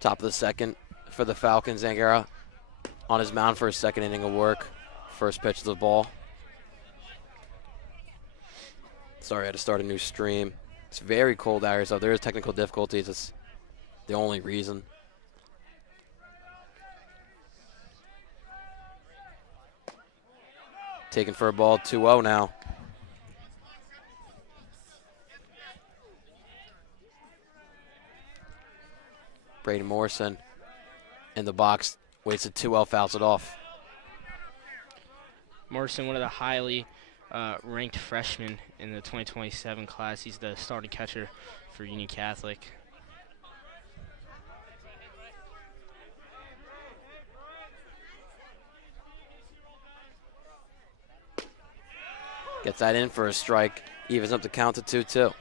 Top of the second for the Falcons. Zangara on his mound for his second inning of work. First pitch of the ball. Sorry, I had to start a new stream. It's very cold out here, so there is technical difficulties. It's the only reason. Taken for a ball, 2-0 now. Braden Morrison in the box, waits a 2-0, fouls it off. Morrison, one of the highly ranked freshmen in the 2027 class. He's the starting catcher for Union Catholic. Gets that in for a strike, evens up the count to 2-2.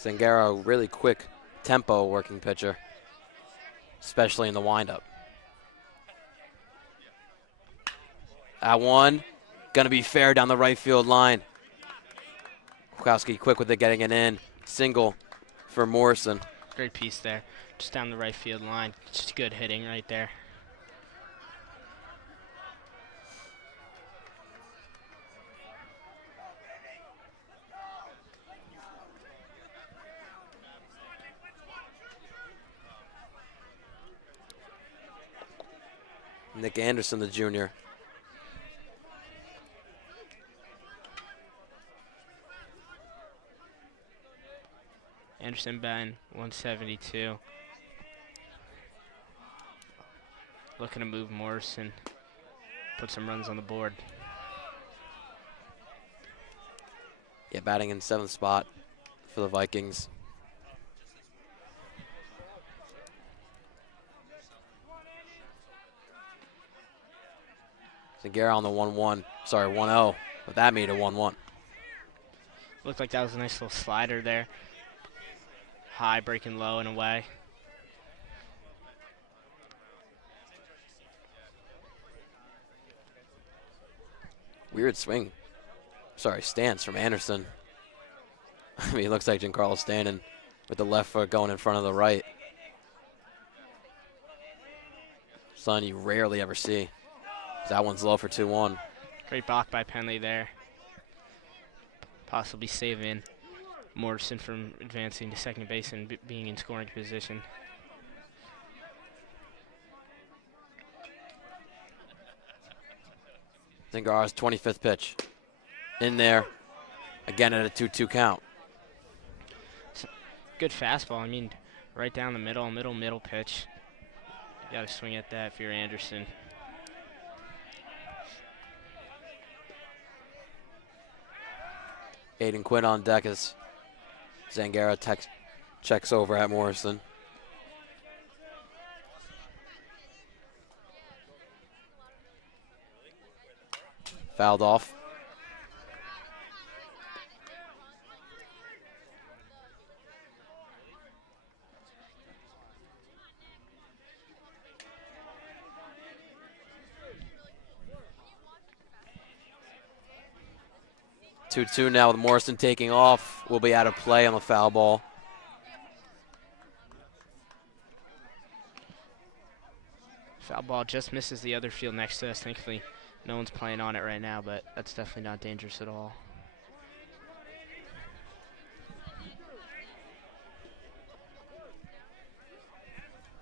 Zangara, really quick tempo working pitcher, especially in the windup. That one, gonna be fair down the right field line. Kwiatkowski quick with it, getting it in. Single for Morrison. Great piece there, just down the right field line. Just good hitting right there. Nick Anderson, the junior. Anderson batting 172. Looking to move Morrison, put some runs on the board. Yeah, batting in 7th spot for the Vikings. Zangara on the 1-1, sorry, 1-0, but that made it 1-1. Looked like that was a nice little slider there. High, breaking low and away. Weird swing. Sorry, stance from Anderson. I mean, he looks like Giancarlo standing with the left foot going in front of the right. Something you rarely ever see. That one's low for 2-1. Great block by Penley there. Possibly saving Morrison from advancing to second base and being in scoring position. Zangara's 25th pitch. In there. Again at a 2-2 count. Good fastball. I mean, right down the middle pitch. You got to swing at that if you're Anderson. Aiden Quinn on deck as Zangara checks over at Morrison. Fouled off. Two now with Morrison taking off. Will be out of play on the foul ball. Foul ball just misses the other field next to us. Thankfully, no one's playing on it right now, but that's definitely not dangerous at all.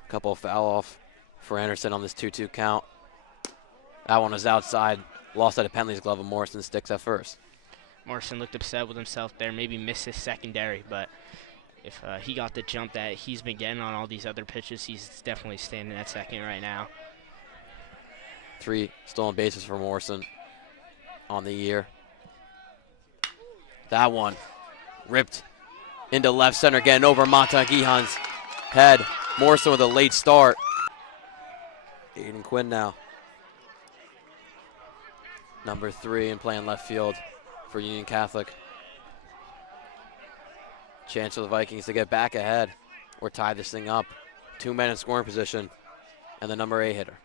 Couple of foul off for Anderson on this 2-2 count. That one was outside. Lost out of Penley's glove, and Morrison sticks at first. Morrison looked upset with himself there, maybe missed his secondary, but if he got the jump that he's been getting on all these other pitches, he's definitely standing at second right now. 3 stolen bases for Morrison on the year. That one ripped into left center, getting over Montaguihan's head. Morrison with a late start. Aiden Quinn now. Number 3 and playing left field for Union Catholic. Chance for the Vikings to get back ahead or tie this thing up. 2 men in scoring position and the number 8 hitter.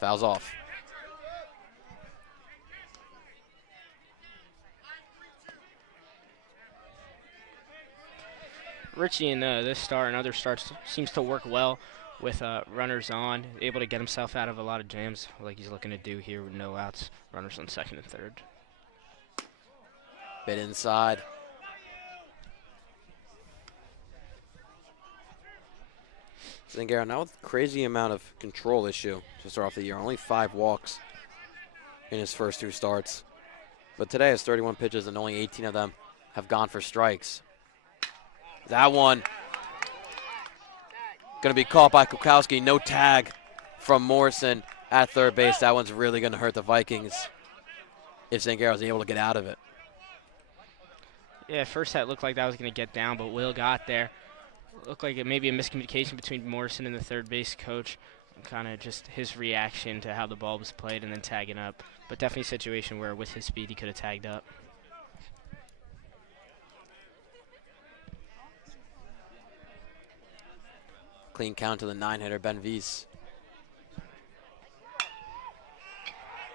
Fouls off. Richie in this start and other starts seems to work well with runners on, able to get himself out of a lot of jams like he's looking to do here with no outs, runners on second and third. Bit inside. Zangara now with crazy amount of control issue to start off the year. Only 5 walks in his first 2 starts. But today has 31 pitches and only 18 of them have gone for strikes. That one going to be caught by Kukowski. No tag from Morrison at third base. That one's really going to hurt the Vikings if Zangara is able to get out of it. Yeah, first that looked like that was going to get down, but Will got there. Looked like it may be a miscommunication between Morrison and the third base coach. Kind of just his reaction to how the ball was played and then tagging up. But definitely a situation where with his speed he could have tagged up. Clean count to the 9-hitter, Ben Vies.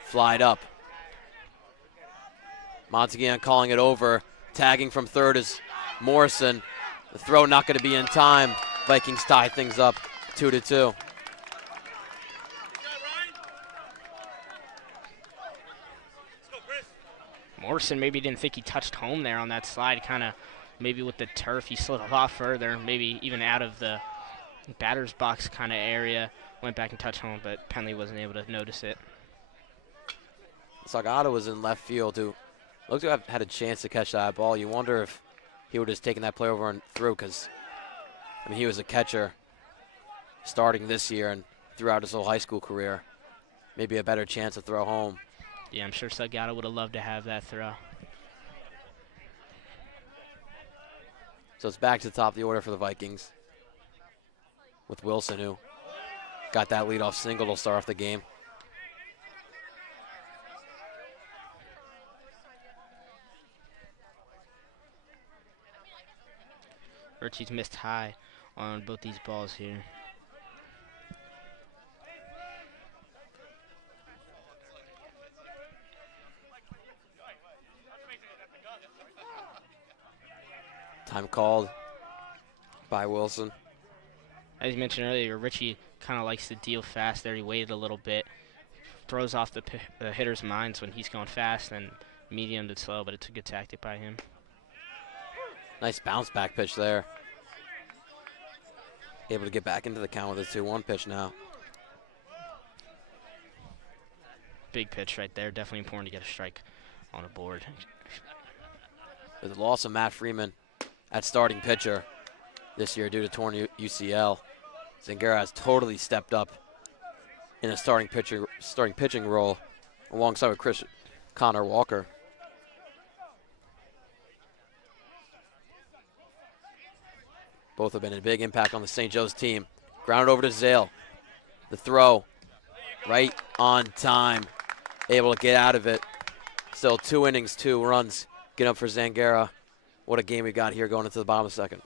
Flied up. Montaguan calling it over. Tagging from third is Morrison. The throw not going to be in time. Vikings tie things up 2-2. Morrison maybe didn't think he touched home there on that slide. Kind of maybe with the turf he slid a lot further, maybe even out of the batter's box kind of area. Went back and touched home, but Penley wasn't able to notice it. Sagata was in left field, who looked to have had a chance to catch that ball. You wonder if he would have just taken that play over and through, because I mean, he was a catcher starting this year and throughout his whole high school career. Maybe a better chance to throw home. Yeah, I'm sure Sagata would have loved to have that throw. So it's back to the top of the order for the Vikings, with Wilson, who got that leadoff single to start off the game. Richie's missed high on both these balls here. Time called by Wilson. As you mentioned earlier, Richie kind of likes to deal fast there. He waited a little bit. Throws off the hitter's minds when he's going fast and medium to slow, but it's a good tactic by him. Nice bounce back pitch there. Able to get back into the count with a 2-1 pitch now. Big pitch right there. Definitely important to get a strike on a board. With the loss of Matt Freeman at starting pitcher this year due to torn UCL, Zangara has totally stepped up in a starting pitching role alongside with Connor Walker. Both have been a big impact on the St. Joe's team. Grounded over to Zale. The throw right on time. Able to get out of it. Still 2 innings, 2 runs. Get up for Zangara. What a game we got here going into the bottom of the second.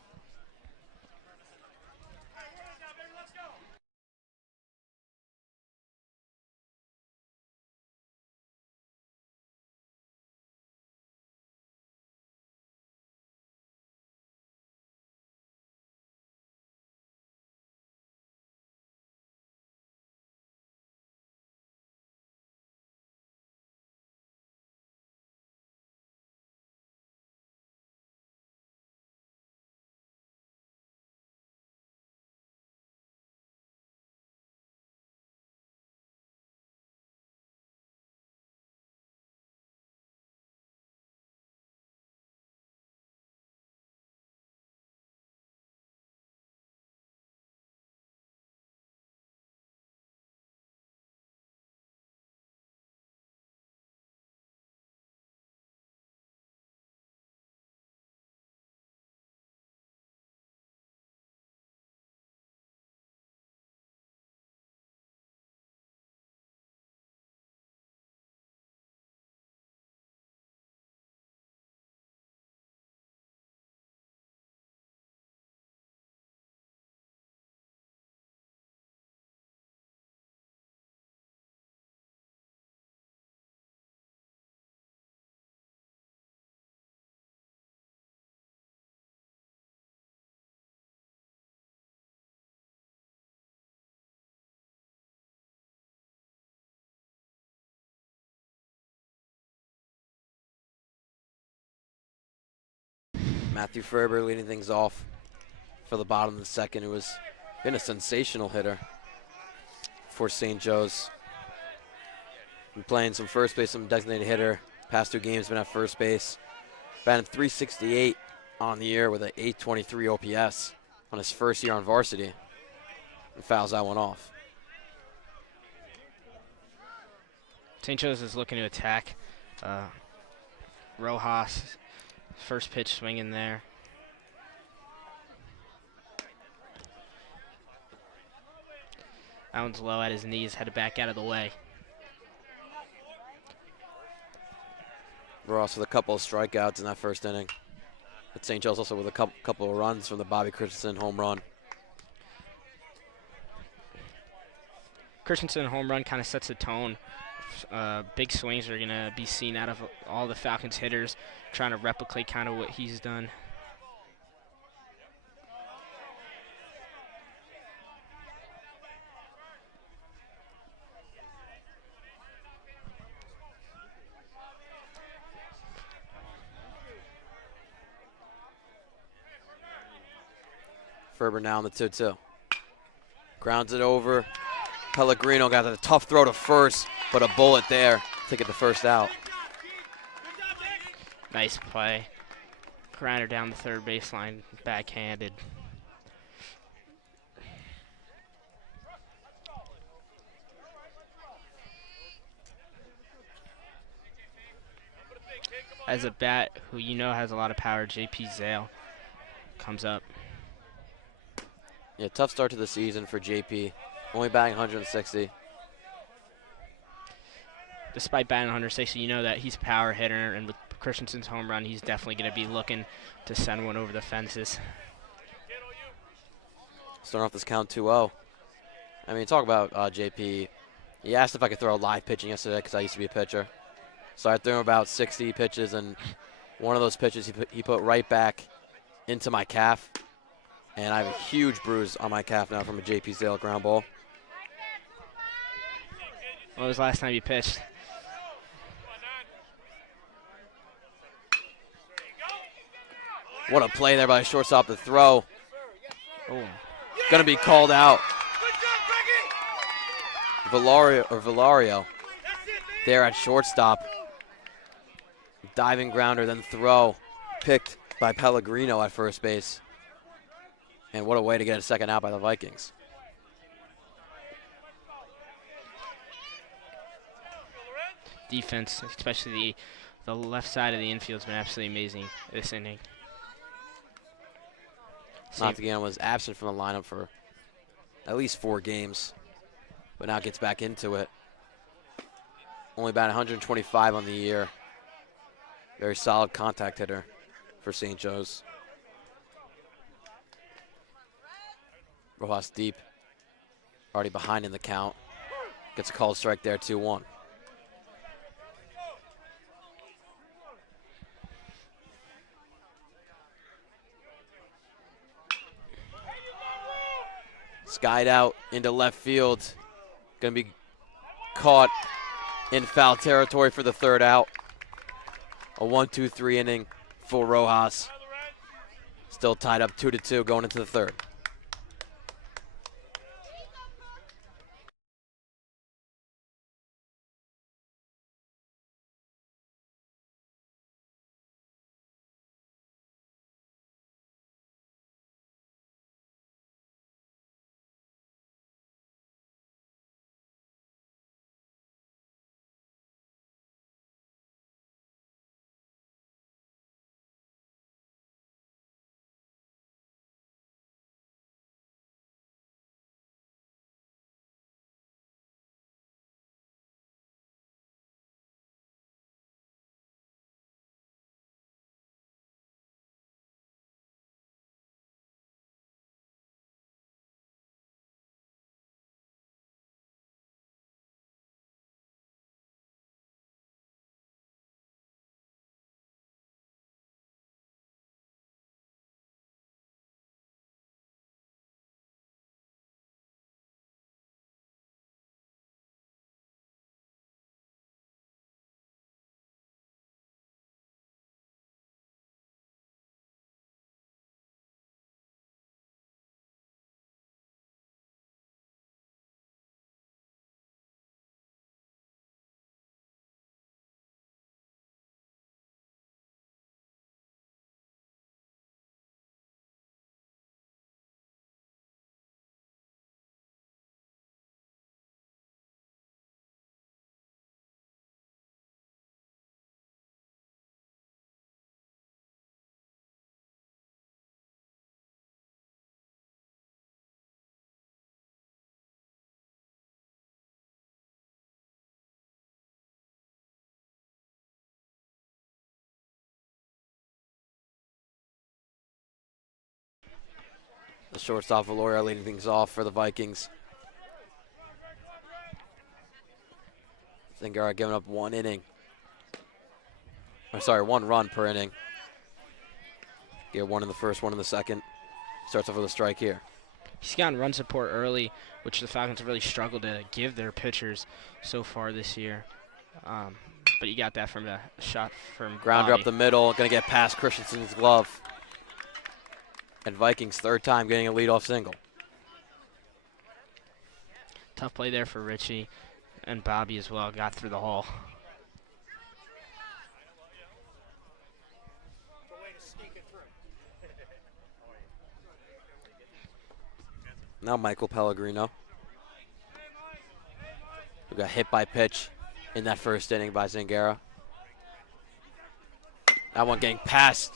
Matthew Ferber leading things off for the bottom of the second, who has been a sensational hitter for St. Joe's. Been playing some first base, some designated hitter. Past 2 games been at first base. Batting .368 on the year with an .823 OPS on his first year on varsity. And fouls that one off. St. Joe's is looking to attack. Rojas, first pitch swinging there. That one's low at his knees, had to back out of the way. Ross with a couple of strikeouts in that first inning. But St. Joe's also with a couple of runs from the Bobby Christensen home run. Christensen home run kind of sets the tone. Big swings are going to be seen out of all the Falcons hitters, trying to replicate kind of what he's done. Ferber now on the 2-2. Grounds it over. Pellegrino got a tough throw to first, but a bullet there to get the first out. Nice play. Grinder down the third baseline, backhanded. As a bat who you know has a lot of power, JP Zale comes up. Yeah, tough start to the season for JP. Only batting 160. Despite batting 160, you know that he's a power hitter, and with Christensen's home run, he's definitely going to be looking to send one over the fences. Starting off this count 2-0. I mean, talk about JP. He asked if I could throw live pitching yesterday because I used to be a pitcher. So I threw him about 60 pitches, and one of those pitches he put right back into my calf. And I have a huge bruise on my calf now from a JP Zale ground ball. When was the last time you pitched? What a play there by shortstop, the throw. Oh, Going to be called out. Valario there at shortstop. Diving grounder, then throw. Picked by Pellegrino at first base. And what a way to get a second out by the Vikings. defense, especially the left side of the infield, has been absolutely amazing this inning. Nottingham was absent from the lineup for at least 4 games, but now gets back into it. Only about 125 on the year. Very solid contact hitter for St. Joe's. Rojas deep, already behind in the count. Gets a called strike there, 2-1. Skied out into left field. Gonna be caught in foul territory for the third out. A 1-2-3 inning for Rojas. Still tied up 2-2 going into the third. The shortstop, Valoria, leading things off for the Vikings. Zingara giving up 1 inning. Or sorry, 1 run per inning. Get 1 in the first, 1 in the second. Starts off with a strike here. He's gotten run support early, which the Falcons have really struggled to give their pitchers so far this year. But you got that from a shot from Grounder Bobby. up the middle, going to get past Christensen's glove. And Vikings' 3rd time getting a leadoff single. Tough play there for Richie, and Bobby as well got through the hole. Now Michael Pellegrino, who got hit by pitch in that first inning by Zingara. That one getting past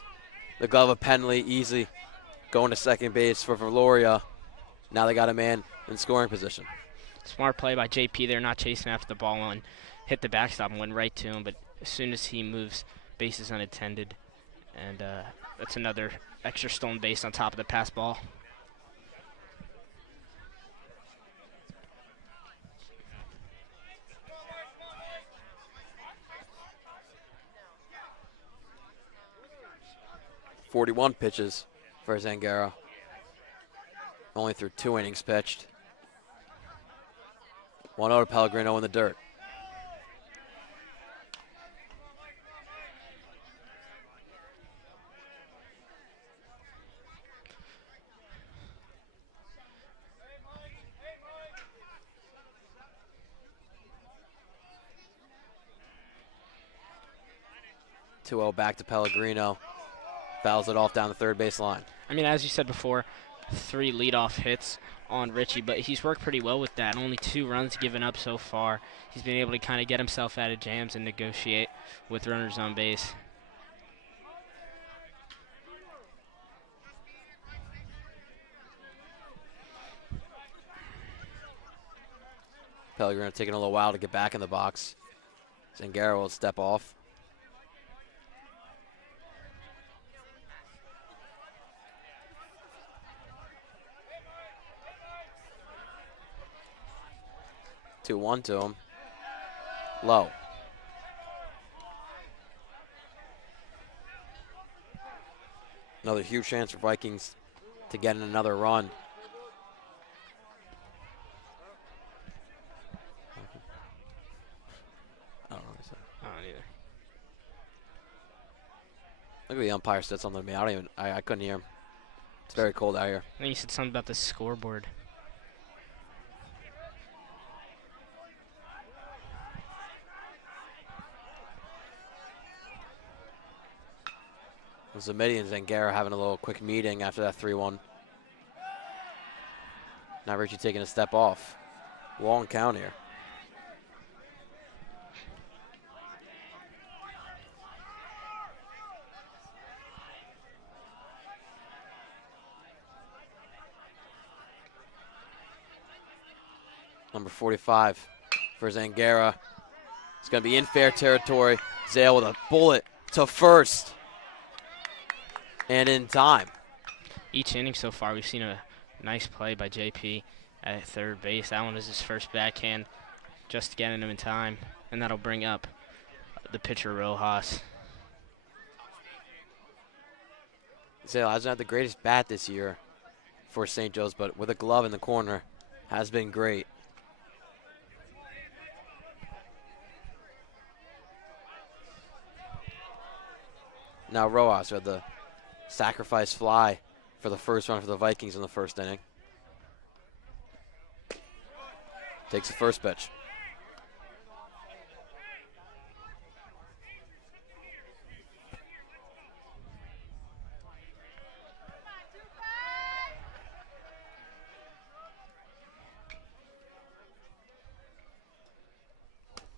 the glove of Penley, easily going to second base for Valoria. Now they got a man in scoring position. Smart play by JP there, not chasing after the ball and hit the backstop and went right to him. But as soon as he moves, bases unattended. And that's another extra stolen base on top of the pass ball. .41 pitches for Zingara. Only through 2 innings pitched. 1-0 to Pellegrino in the dirt. Back to Pellegrino. Fouls it off down the third base line. I mean, as you said before, 3 leadoff hits on Richie, but he's worked pretty well with that. Only 2 runs given up so far. He's been able to kind of get himself out of jams and negotiate with runners on base. Pellegrino taking a little while to get back in the box. Zingara will step off. Two-one to him. Low. Another huge chance for Vikings to get in another run. I don't know what he said. I don't either. Look at the umpire said something to me. I couldn't hear him. It's very cold out here. I think he said something about the scoreboard. Zamidi and Zingara having a little quick meeting after that 3-1. Now Richie taking a step off. Long count here. Number 45 for Zingara. It's going to be in fair territory. Zale with a bullet to first. And in time. Each inning so far, we've seen a nice play by JP at third base. That one is his first backhand, just getting him in time. And that'll bring up the pitcher, Rojas. Zale hasn't had the greatest bat this year for St. Joe's, but with a glove in the corner, has been great. Now Rojas with the sacrifice fly for the first run for the Vikings in the first inning. Takes the first pitch.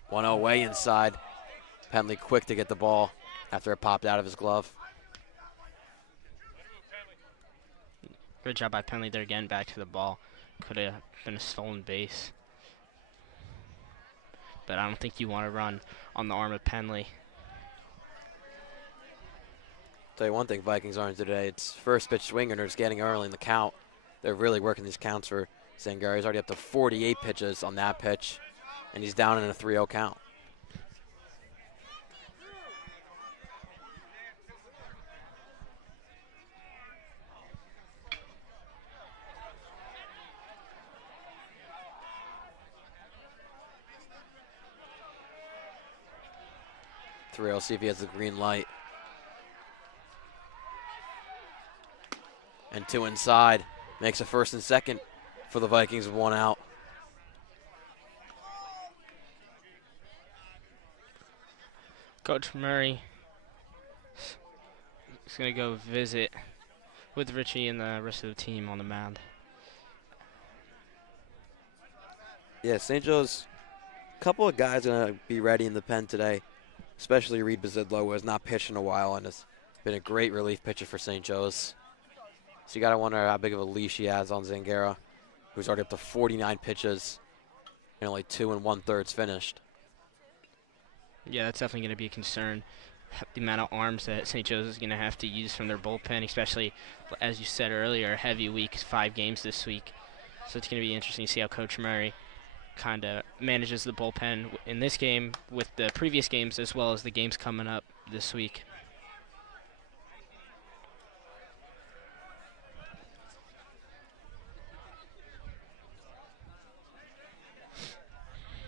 One away inside. Penley quick to get the ball after it popped out of his glove. Good job by Penley there again, back to the ball. Could have been a stolen base. But I don't think you want to run on the arm of Penley. Tell you one thing Vikings aren't today. It's first pitch swingers getting early in the count they're really working these counts for Zangara. He's already up to 48 pitches on that pitch, and he's down in a 3-0 count. I'll see if he has the green light. And 2 inside. Makes a first and second for the Vikings with 1 out. Coach Murray is going to go visit with Richie and the rest of the team on the mound. Yeah, St. Joe's, a couple of guys going to be ready in the pen today, especially Reed Bazidlo, who has not pitched in a while and has been a great relief pitcher for St. Joe's. So you got to wonder how big of a leash he has on Zangara, who's already up to 49 pitches and only 2 1/3 finished. Yeah, that's definitely going to be a concern. The amount of arms that St. Joe's is going to have to use from their bullpen, especially, as you said earlier, a heavy week, 5 games this week. So it's going to be interesting to see how Coach Murray kind of manages the bullpen in this game with the previous games as well as the games coming up this week.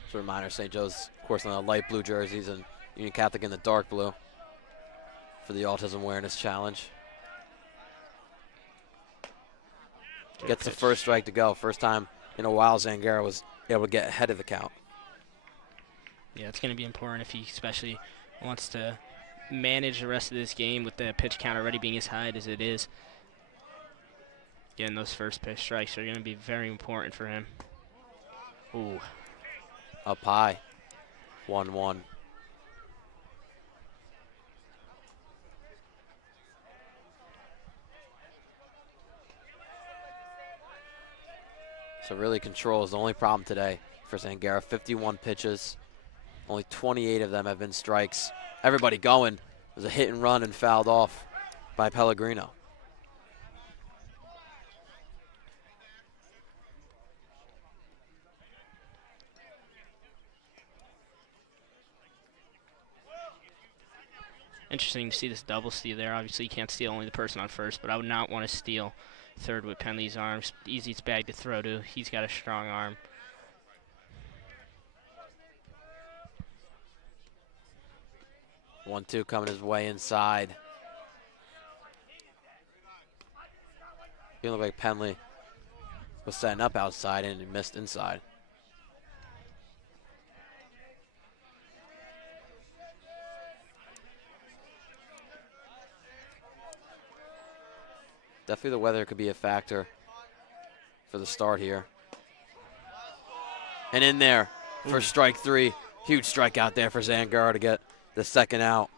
Just a reminder, St. Joe's, of course, in the light blue jerseys and Union Catholic in the dark blue for the Autism Awareness Challenge. Gets the first strike to go. First time in a while Zangara was able to get ahead of the count. Yeah, it's going to be important if he especially wants to manage the rest of this game with the pitch count already being as high as it is. Getting those first pitch strikes are going to be very important for him. Ooh. Up high, 1-1. So really control is the only problem today for Zangara. 51 pitches, only 28 of them have been strikes. Everybody going. There's a hit and run and fouled off by Pellegrino. Interesting to see this double steal there. Obviously, you can't steal only the person on first, but I would not want to steal third with Penley's arms. Easiest bag to throw to. He's got a strong arm. 1-2 coming his way inside. It looked like Penley was setting up outside and he missed inside. Definitely the weather could be a factor for the start here. And in there for strike 3. Huge strikeout there for Zangara to get the second out.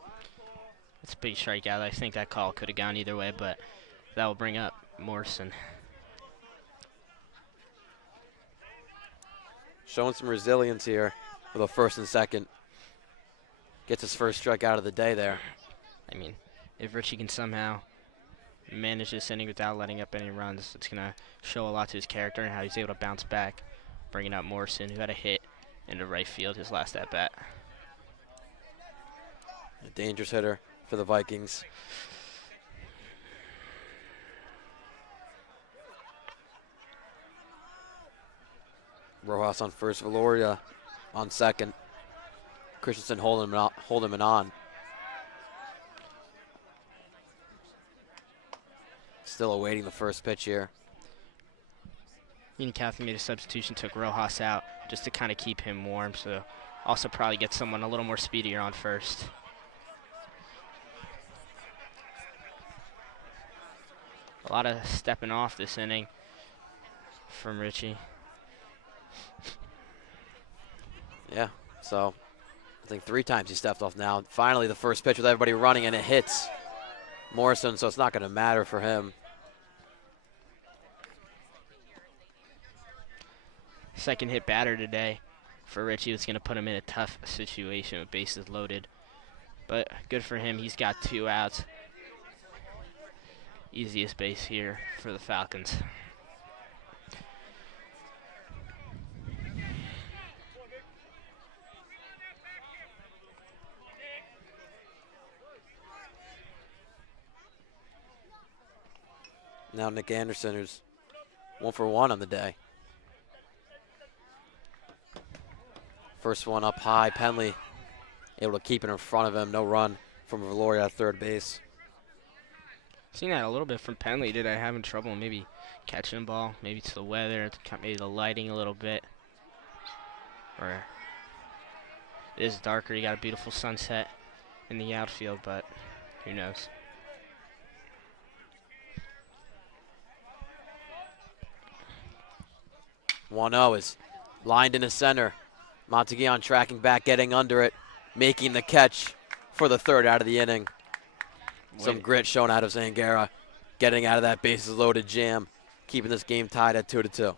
It's a big strikeout. I think that call could have gone either way, but that will bring up Morrison. Showing some resilience here with a first and second. Gets his first strikeout of the day there. I mean, if Richie can somehow manage this inning without letting up any runs, it's going to show a lot to his character and how he's able to bounce back, bringing up Morrison, who had a hit into right field his last at-bat. A dangerous hitter for the Vikings. Rojas on first, Valoria on second. Christensen holding him on. Still awaiting the first pitch here. Union Catholic made a substitution, took Rojas out just to kind of keep him warm, so also probably get someone a little more speedier on first. A lot of stepping off this inning from Richie. Yeah, so I think 3 times he stepped off now. Finally the first pitch with everybody running and it hits Morrison, so it's not going to matter for him. Second hit batter today for Richie. It's going to put him in a tough situation with bases loaded. But good for him. He's got 2 outs. Easiest base here for the Falcons. Now Nick Anderson, who's 1 for 1 on the day. First one up high. Penley able to keep it in front of him. No run from Valori at third base. Seen that a little bit from Penley. Did I having trouble maybe catching the ball? Maybe it's the weather, maybe the lighting a little bit. Or it is darker. You got a beautiful sunset in the outfield, but who knows? One 0 is lined into center. Monteguion tracking back, getting under it, making the catch for the third out of the inning. Some grit shown out of Zangara, getting out of that bases loaded jam, keeping this game tied at 2-2.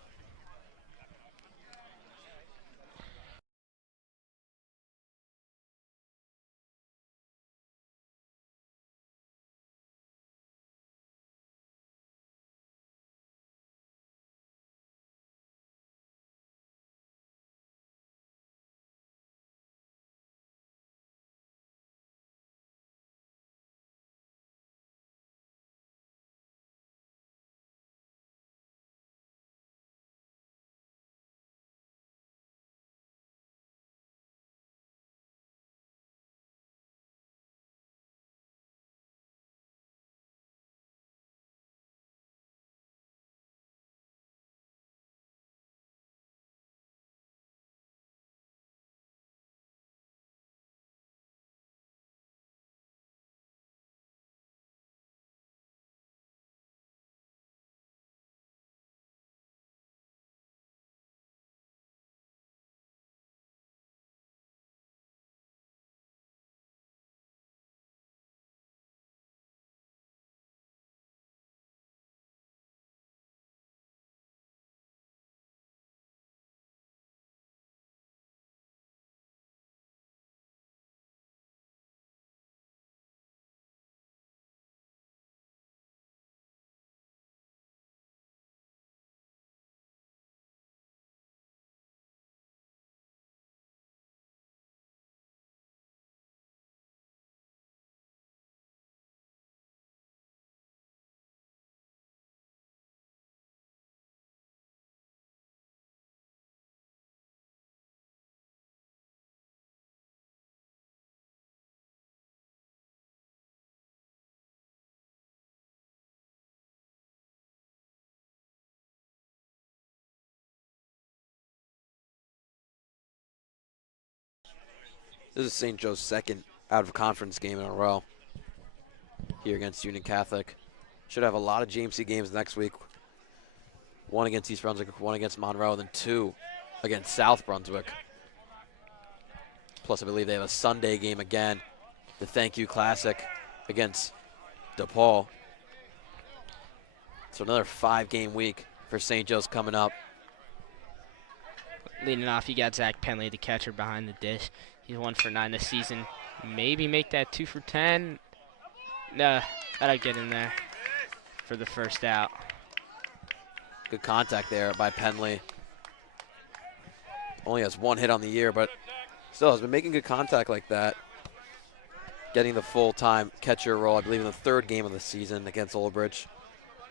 This is St. Joe's second out-of-conference game in a row here against Union Catholic. Should have a lot of GMC games next week. One against East Brunswick, one against Monroe, and then two against South Brunswick. Plus, I believe they have a Sunday game again, the Thank You Classic against DePaul. So another 5-game week for St. Joe's coming up. Leading off, you got Zach Penley, the catcher behind the dish. He's 1 for 9 this season. Maybe make that 2 for 10. Nah, that'll get in there for the first out. Good contact there by Penley. Only has 1 hit on the year, but still has been making good contact like that. Getting the full-time catcher role, I believe, in the 3rd game of the season against Old Bridge.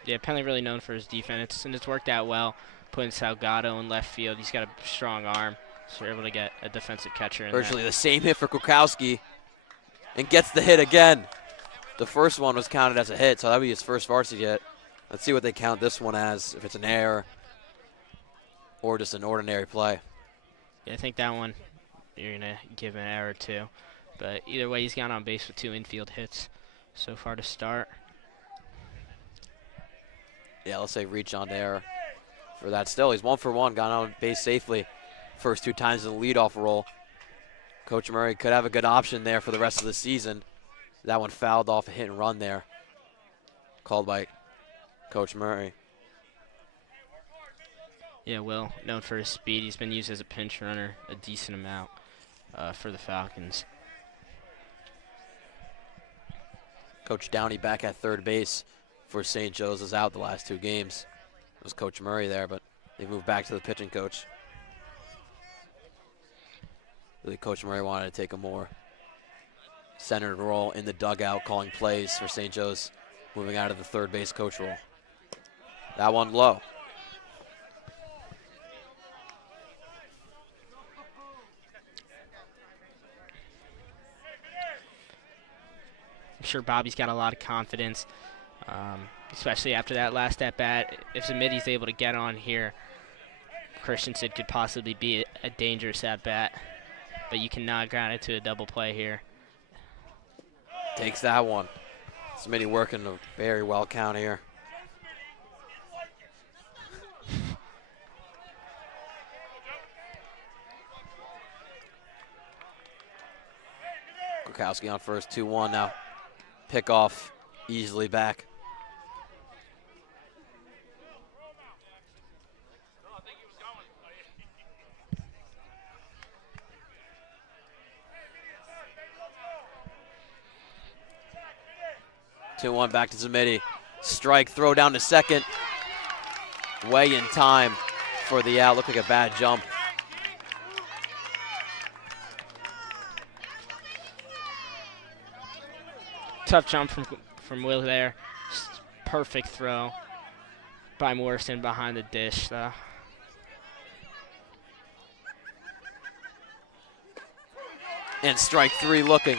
Yeah, Penley really known for his defense, and it's worked out well. Putting Salgado in left field. He's got a strong arm, so we're able to get a defensive catcher in Virtually there. the same hit for Kukowski, and gets the hit again. The first one was counted as a hit, so that would be his first varsity hit. Let's see what they count this one as, if it's an error or just an ordinary play. Yeah, I think that one you're going to give an error to. But either way, he's gone on base with 2 infield hits so far to start. Yeah, let's say reach on error for that. Still, he's 1 for 1, gone on base safely. First 2 times in the leadoff role. Coach Murray could have a good option there for the rest of the season. That one fouled off a hit and run there. Called by Coach Murray. Yeah, Will, known for his speed. He's been used as a pinch runner a decent amount for the Falcons. Coach Downey back at third base for St. Joe's is out the last 2 games. It was Coach Murray there, but they moved back to the pitching coach. Really, Coach Murray wanted to take a more centered role in the dugout, calling plays for St. Joe's, moving out of the third base coach role. That one low. I'm sure Bobby's got a lot of confidence, especially after that last at-bat. If Zamidi's able to get on here, Christensen could possibly be a dangerous at-bat, but you cannot ground it to a double play here. Takes that one. Smitty working a very well count here. Kukowski on first, 2-1 now. Pick off easily back. Two one back to Zamidi. Strike, throw down to second. Way in time for the out. Looked like a bad jump. Tough jump from Will there. Perfect throw by Morrison behind the dish, though. And strike three looking.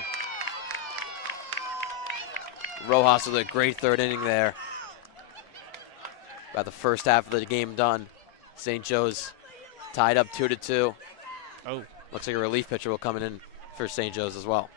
Rojas with a great third inning there. About the first half of the game done. St. Joe's tied up 2-2. Oh. Looks like a relief pitcher will come in for St. Joe's as well.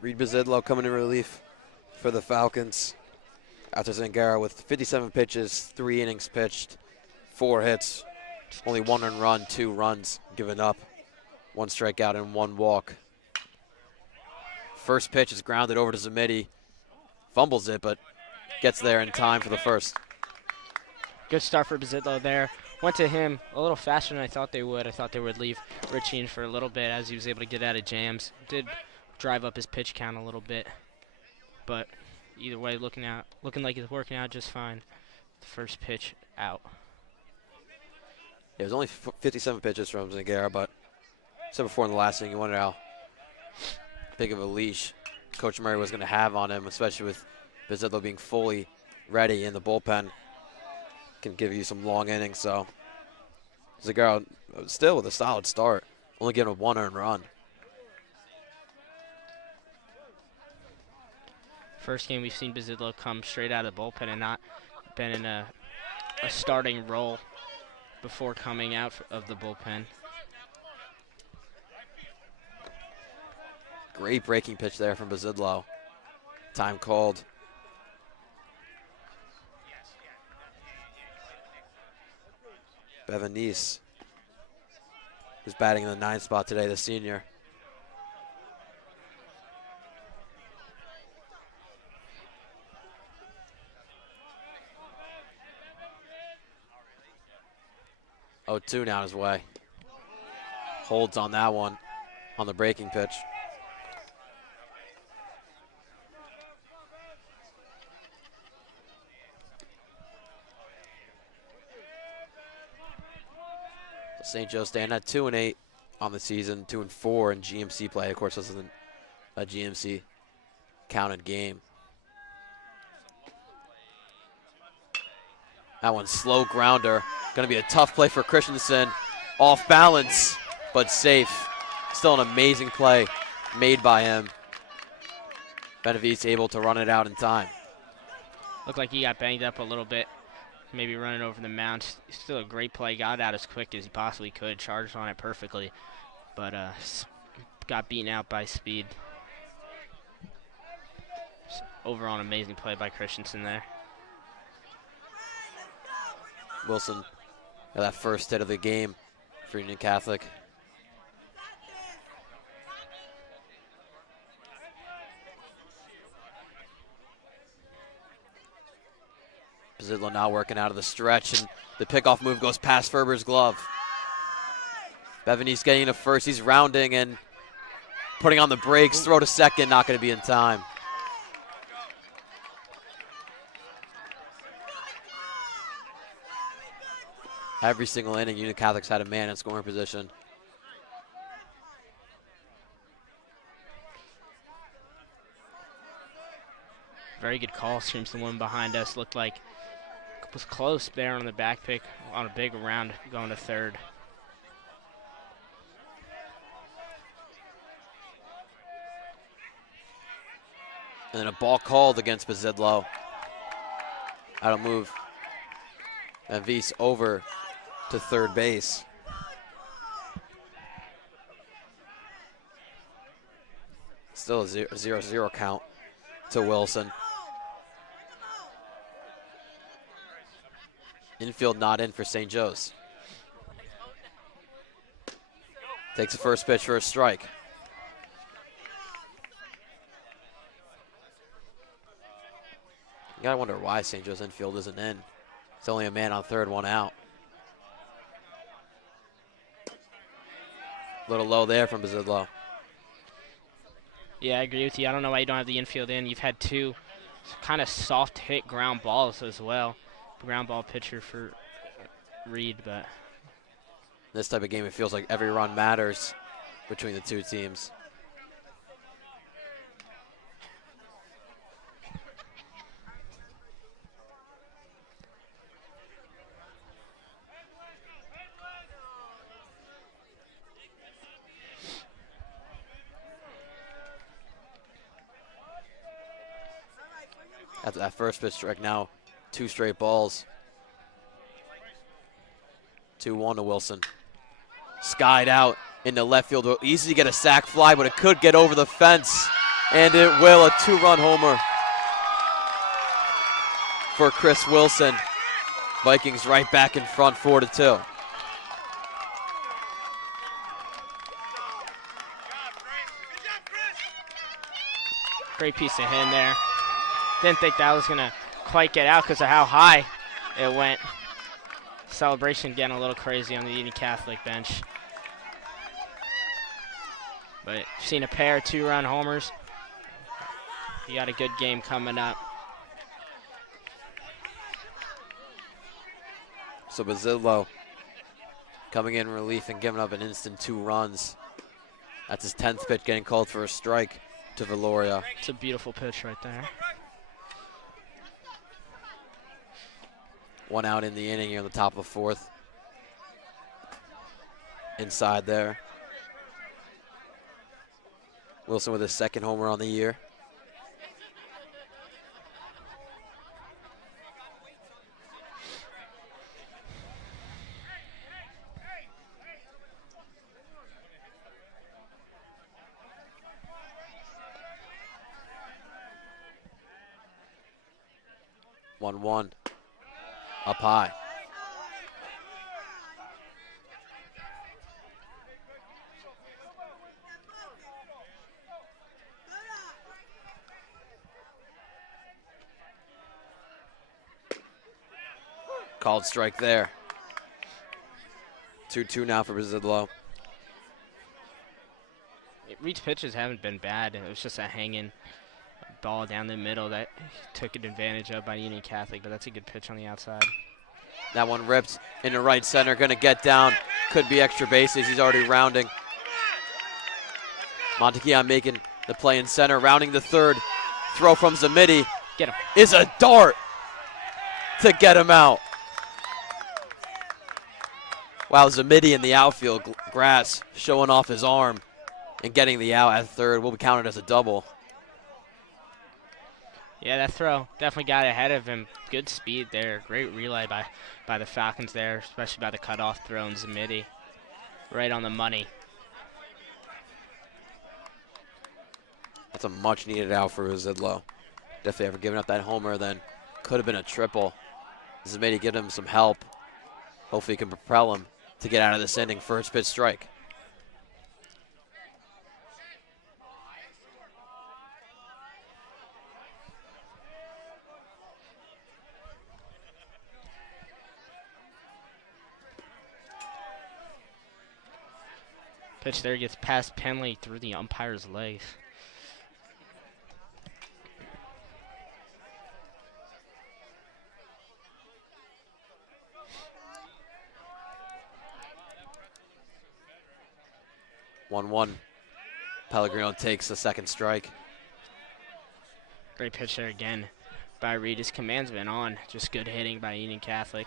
Reed Bizidlo coming in relief for the Falcons. After Zangara with 57 pitches, 3 innings pitched, 4 hits, only 1 earned run, 2 runs given up, 1 strikeout and 1 walk. First pitch is grounded over to Zamidi. Fumbles it, but gets there in time for the first. Good start for Bizidlo there. Went to him a little faster than I thought they would. I thought they would leave Richie in for a little bit as he was able to get out of jams. Did drive up his pitch count a little bit, but either way, looking like it's working out just fine. The first pitch out. It was only 57 pitches from Zangara, but I said before in the last inning, you wondered how big of a leash Coach Murray was going to have on him, especially with Bizidlo being fully ready in the bullpen. Can give you some long innings, so Zangara still with a solid start, only getting a 1 earned run. First game we've seen Bizidlo come straight out of the bullpen and not been in a starting role before coming out of the bullpen. Great breaking pitch there from Bizidlo. Time called. Bevan Neese, who's batting in the 9th spot today, the senior. 0-2 now his way. Holds on that one on the breaking pitch. St. Joe staying at 2-8 on the season, 2-4 in GMC play. Of course, this isn't a GMC counted game. That one's slow grounder. Going to be a tough play for Christensen. Off balance, but safe. Still an amazing play made by him. Benavides able to run it out in time. Looked like he got banged up a little bit. Maybe running over the mound. Still a great play. Got out as quick as he possibly could. Charged on it perfectly. But got beaten out by speed. Overall, an amazing play by Christensen there. Wilson got that first hit of the game for Union Catholic. Zidlo now working out of the stretch, and the pickoff move goes past Ferber's glove. Bevanese getting into first. He's rounding and putting on the brakes. Throw to second, not going to be in time. Every single inning, Union Catholic's had a man in scoring position. Very good call. Seems the one behind us looked like was close there on the back pick on a big round going to third. And then a ball called against Bazidlo. That'll move Benavides over to third base. Still a 0-0 count to Wilson. Infield not in for St. Joe's. Takes the first pitch for a strike. You gotta wonder why St. Joe's infield isn't in. It's only a man on third, one out. A little low there from Bazidlo. Yeah, I agree with you. I don't know why you don't have the infield in. You've had two kind of soft hit ground balls as well. Ground ball pitcher for Reed, but this type of game, it feels like every run matters between the two teams. After that first pitch strike, now 2 straight balls. 2-1 to Wilson. Skied out into left field. Will easily get a sac fly, but it could get over the fence. And it will. A 2-run homer for Chris Wilson. Vikings right back in front, 4-2. Great piece of hitting there. Didn't think that was going to quite get out because of how high it went. Celebration getting a little crazy on the Union Catholic bench. But you've seen a pair of 2-run homers. You got a good game coming up. So Bazidlo coming in relief and giving up an instant 2 runs. That's his 10th pitch, getting called for a strike to Valoria. It's a beautiful pitch right there. 1 out in the inning here on the top of the 4th. Inside there. Wilson with his 2nd homer on the year. One up high. Called strike there. 2-2 now for Brazidlo. Reed's pitches haven't been bad. It was just a hanging ball down the middle that took advantage of by Union Catholic, but that's a good pitch on the outside. That one ripped into right center, gonna get down. Could be extra bases, he's already rounding. Montequion making the play in center, rounding the third. Throw from Zamidi. Get him. Is a dart to get him out. Wow, Zamidi in the outfield, Grass showing off his arm and getting the out at third will be counted as a double. Yeah, that throw definitely got ahead of him. Good speed there. Great relay by the Falcons there, especially by the cutoff throw and Zamidi. Right on the money. That's a much needed out for Zidlow. Definitely ever giving up that homer, then could have been a triple. Zamidi give him some help. Hopefully he can propel him to get out of this inning. First pitch strike. Pitch there gets past Penley through the umpire's legs. One. Pellegrino takes the second strike. Great pitch there again by Reed. His command's been on. Just good hitting by Union Catholic.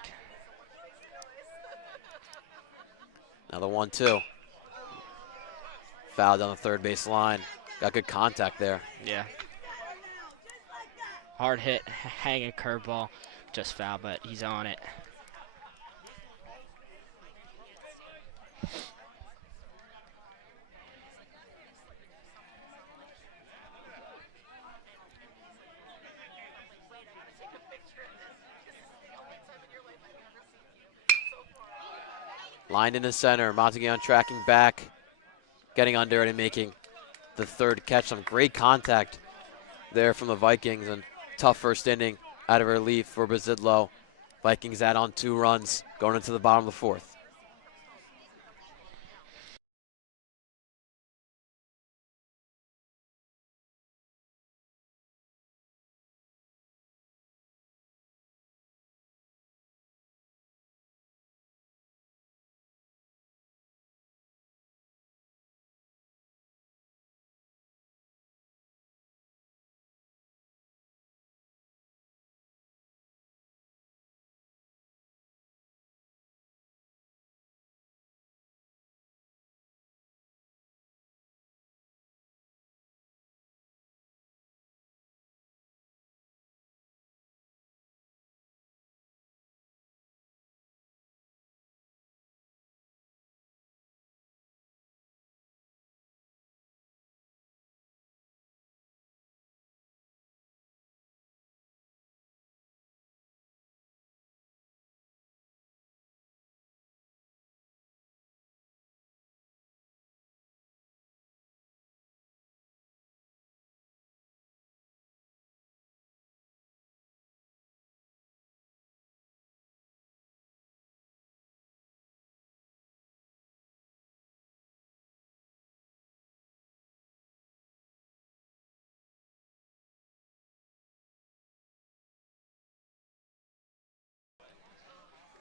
Another 1-2. Foul down the third base line. Got good contact there. Yeah. Hard hit, hanging curveball. Just foul, but he's on it. Lined in the center. Montequion tracking back. Getting under it and making the third catch. Some great contact there from the Vikings, and tough first inning out of relief for Brazidlo. Vikings add on 2 runs going into the bottom of the fourth.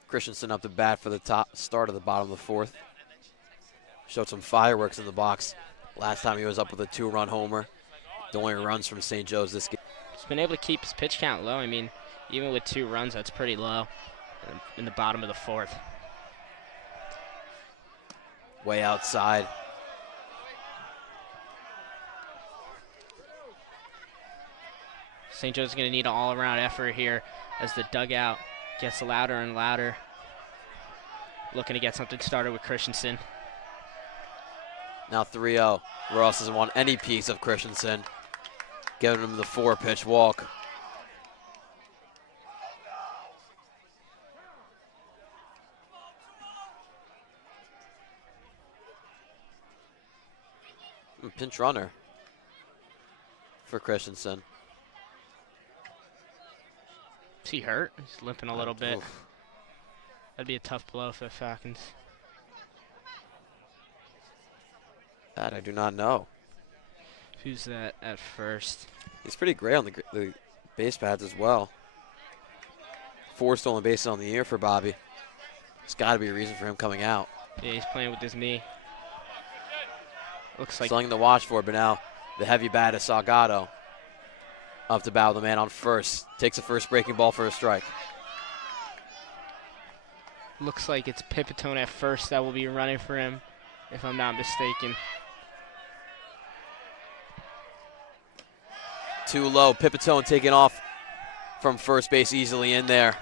Christensen up to bat for the top start of the bottom of the fourth. Showed some fireworks in the box last time he was up with a 2-run homer. The only runs from St. Joe's this game. He's been able to keep his pitch count low. I mean, even with 2 runs, that's pretty low in the bottom of the fourth. Way outside. St. Joe's going to need an all-around effort here as the dugout gets louder and louder. Looking to get something started with Christensen. Now 3-0. Roos doesn't want any piece of Christensen. Giving him the 4-pitch walk. Pinch runner for Christensen. Is he hurt? He's limping a little bit. Oof. That'd be a tough blow for the Falcons. That I do not know. Who's that at first? He's pretty great on the base paths as well. 4 stolen bases on the year for Bobby. There's got to be a reason for him coming out. Yeah, he's playing with his knee. Looks like Something to watch for, but now the heavy bat is Salgado. Up to bat with the man on first. Takes the first breaking ball for a strike. looks like it's Pipitone at first that will be running for him, if I'm not mistaken. Too low. Pipitone taking off from first base easily in there.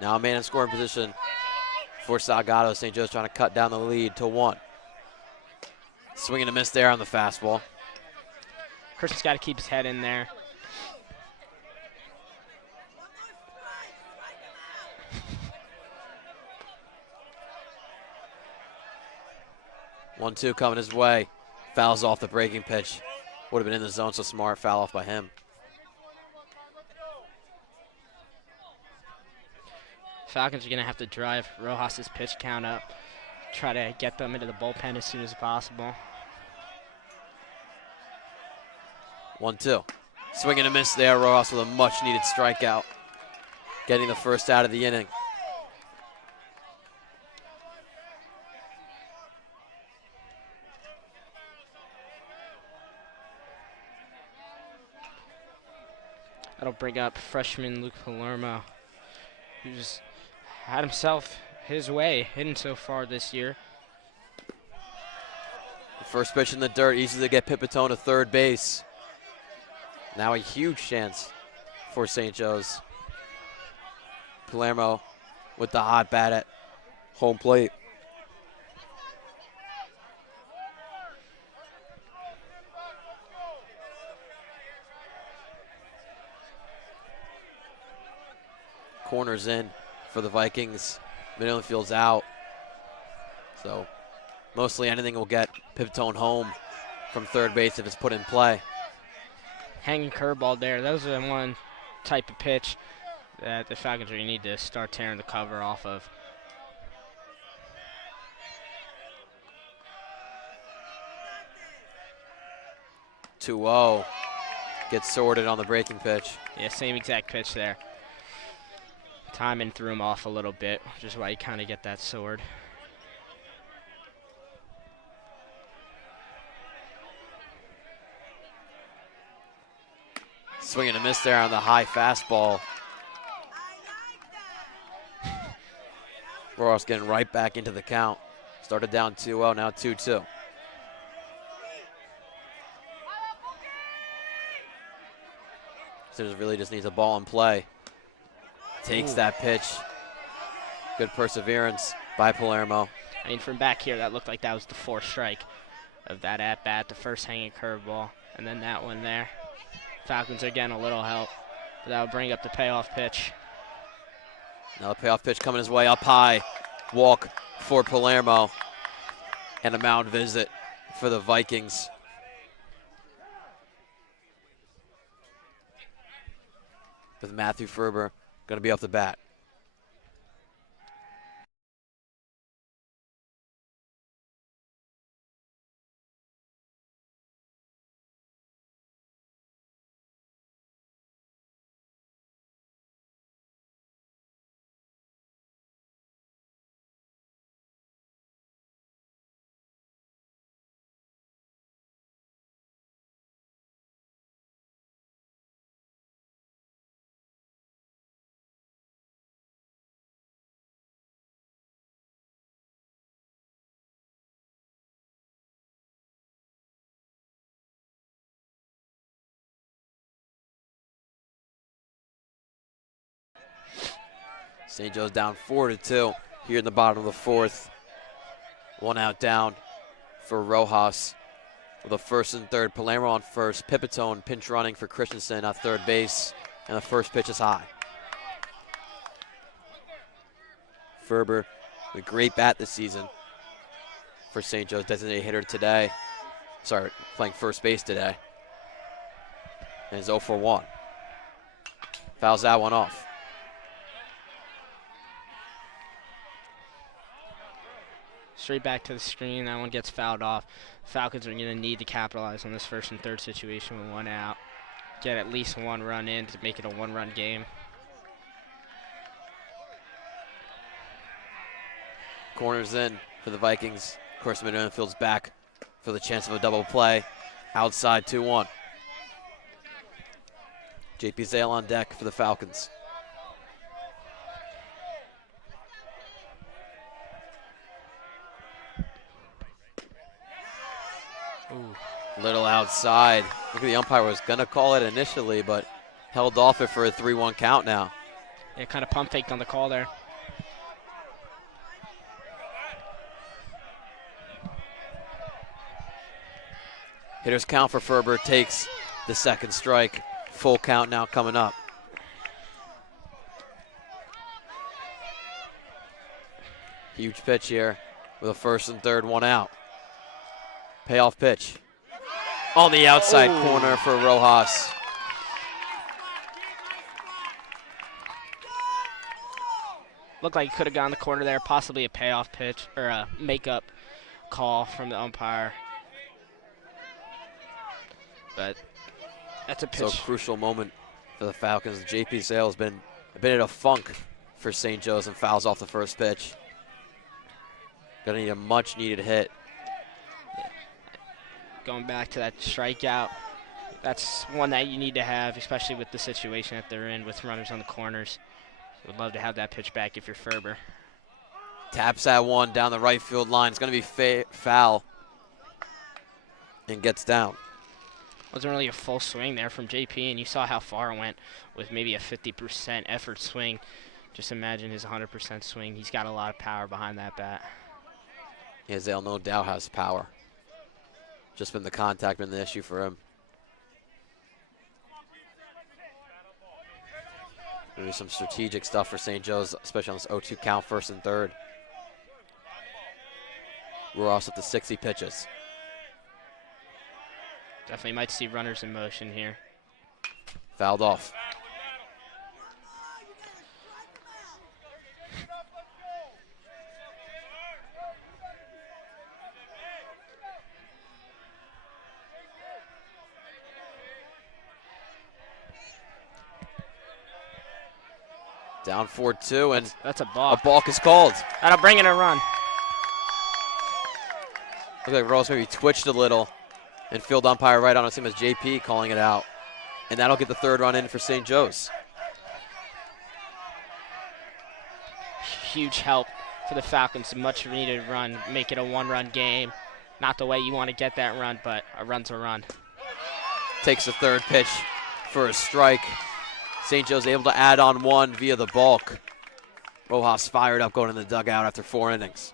Now a man in scoring position for Salgado. St. Joe's trying to cut down the lead to 1. Swing and a miss there on the fastball. Christian's got to keep his head in there. One, 2 coming his way. Fouls off the breaking pitch. Would have been in the zone, so smart. Foul off by him. Falcons are going to have to drive Rojas's pitch count up, try to get them into the bullpen as soon as possible. 1, 2. Swing and a miss there. Rojas with a much-needed strikeout. Getting the first out of the inning. That'll bring up freshman Luke Palermo, who's had himself his way hitting so far this year. The first pitch in the dirt, easy to get Pipitone to third base. Now a huge chance for St. Joe's. Palermo with the hot bat at home plate. Corners in for the Vikings. Middle infield's out. So mostly anything will get Pipitone home from third base if it's put in play. Hanging curveball there. Those are the one type of pitch that the Falcons really need to start tearing the cover off of. (2-0) gets sorted on the breaking pitch. Yeah, same exact pitch there. Timing threw him off a little bit, which is why you kind of get that sword. Swing and a miss there on the high fastball. Ross getting right back into the count. Started down 2-0, now 2-2. Simmons really just needs a ball in play. Takes that pitch. Good perseverance by Palermo. I mean, from back here, that looked like that was the fourth strike of that at-bat, the first hanging curveball, and then that one there. Falcons are getting a little help, but that'll bring up the payoff pitch. Now the payoff pitch coming his way up high. Walk for Palermo. And a mound visit for the Vikings. With Matthew Ferber going to be off the bat. St. Joe's down 4-2 here in the bottom of the fourth. 1 out down for Rojas. With the first and third, Palermo on first. Pipitone pinch running for Christensen at third base. And the first pitch is high. Ferber, a great bat this season for St. Joe's, designated hitter today. Sorry, playing first base today. And he's 0 for 1. Fouls that one off. Straight back to the screen. That one gets fouled off. Falcons are going to need to capitalize on this first and third situation with one out. Get at least one run in to make it a one-run game. Corners in for the Vikings. Of course, middle infield's back for the chance of a double play. Outside 2-1. JP Zale on deck for the Falcons. Ooh. Little outside. Look at the umpire was going to call it initially, but held off it for a 3-1 count now. Yeah, kind of pump faked on the call there. Hitter's count for Ferber takes the second strike. Full count now coming up. Huge pitch here with a first and third, one out. Payoff pitch. On the outside corner for Rojas. Looked like he could have gone the corner there, possibly a payoff pitch or a makeup call from the umpire. But that's a pitch. So a crucial moment for the Falcons. JP Zale has been a bit in a funk for St. Joe's and fouls off the first pitch. Gonna need a much needed hit. Going back to that strikeout, that's one that you need to have, especially with the situation that they're in with runners on the corners. Would love to have that pitch back if you're Ferber. Taps that one down the right field line. It's gonna be foul and gets down. Wasn't really a full swing there from JP, and you saw how far it went with maybe a 50% effort swing. Just imagine his 100% swing. He's got a lot of power behind that bat. Yeah, Zale no doubt has power. Just been the contact been the issue for him. Gonna be some strategic stuff for St. Joe's, especially on this 0-2 count, first and third. Roos up to 60 pitches. Definitely might see runners in motion here. Fouled off. Down 4-2, and that's a balk. A balk is called. That'll bring in a run. Looks like Rose maybe twitched a little, and field umpire right on the same as JP calling it out. And that'll get the third run in for St. Joe's. Huge help for the Falcons. Much needed run. Make it a one-run game. Not the way you want to get that run, but a run's a run. Takes the third pitch for a strike. St. Joe's able to add on one via the balk. Rojas fired up going in the dugout after 4 innings.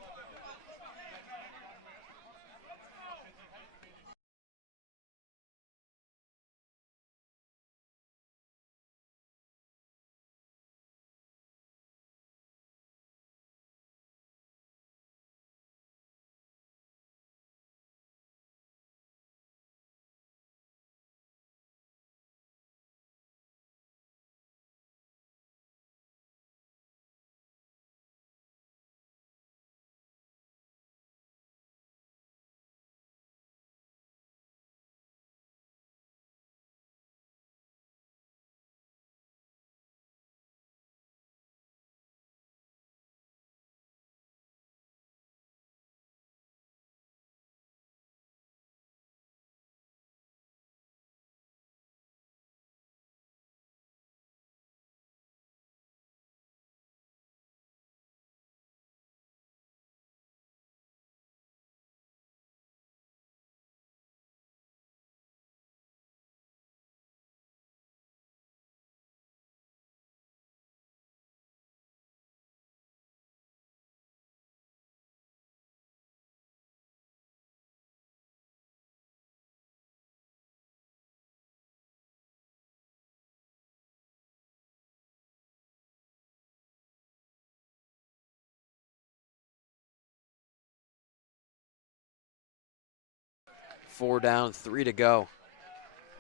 Four down, 3 to go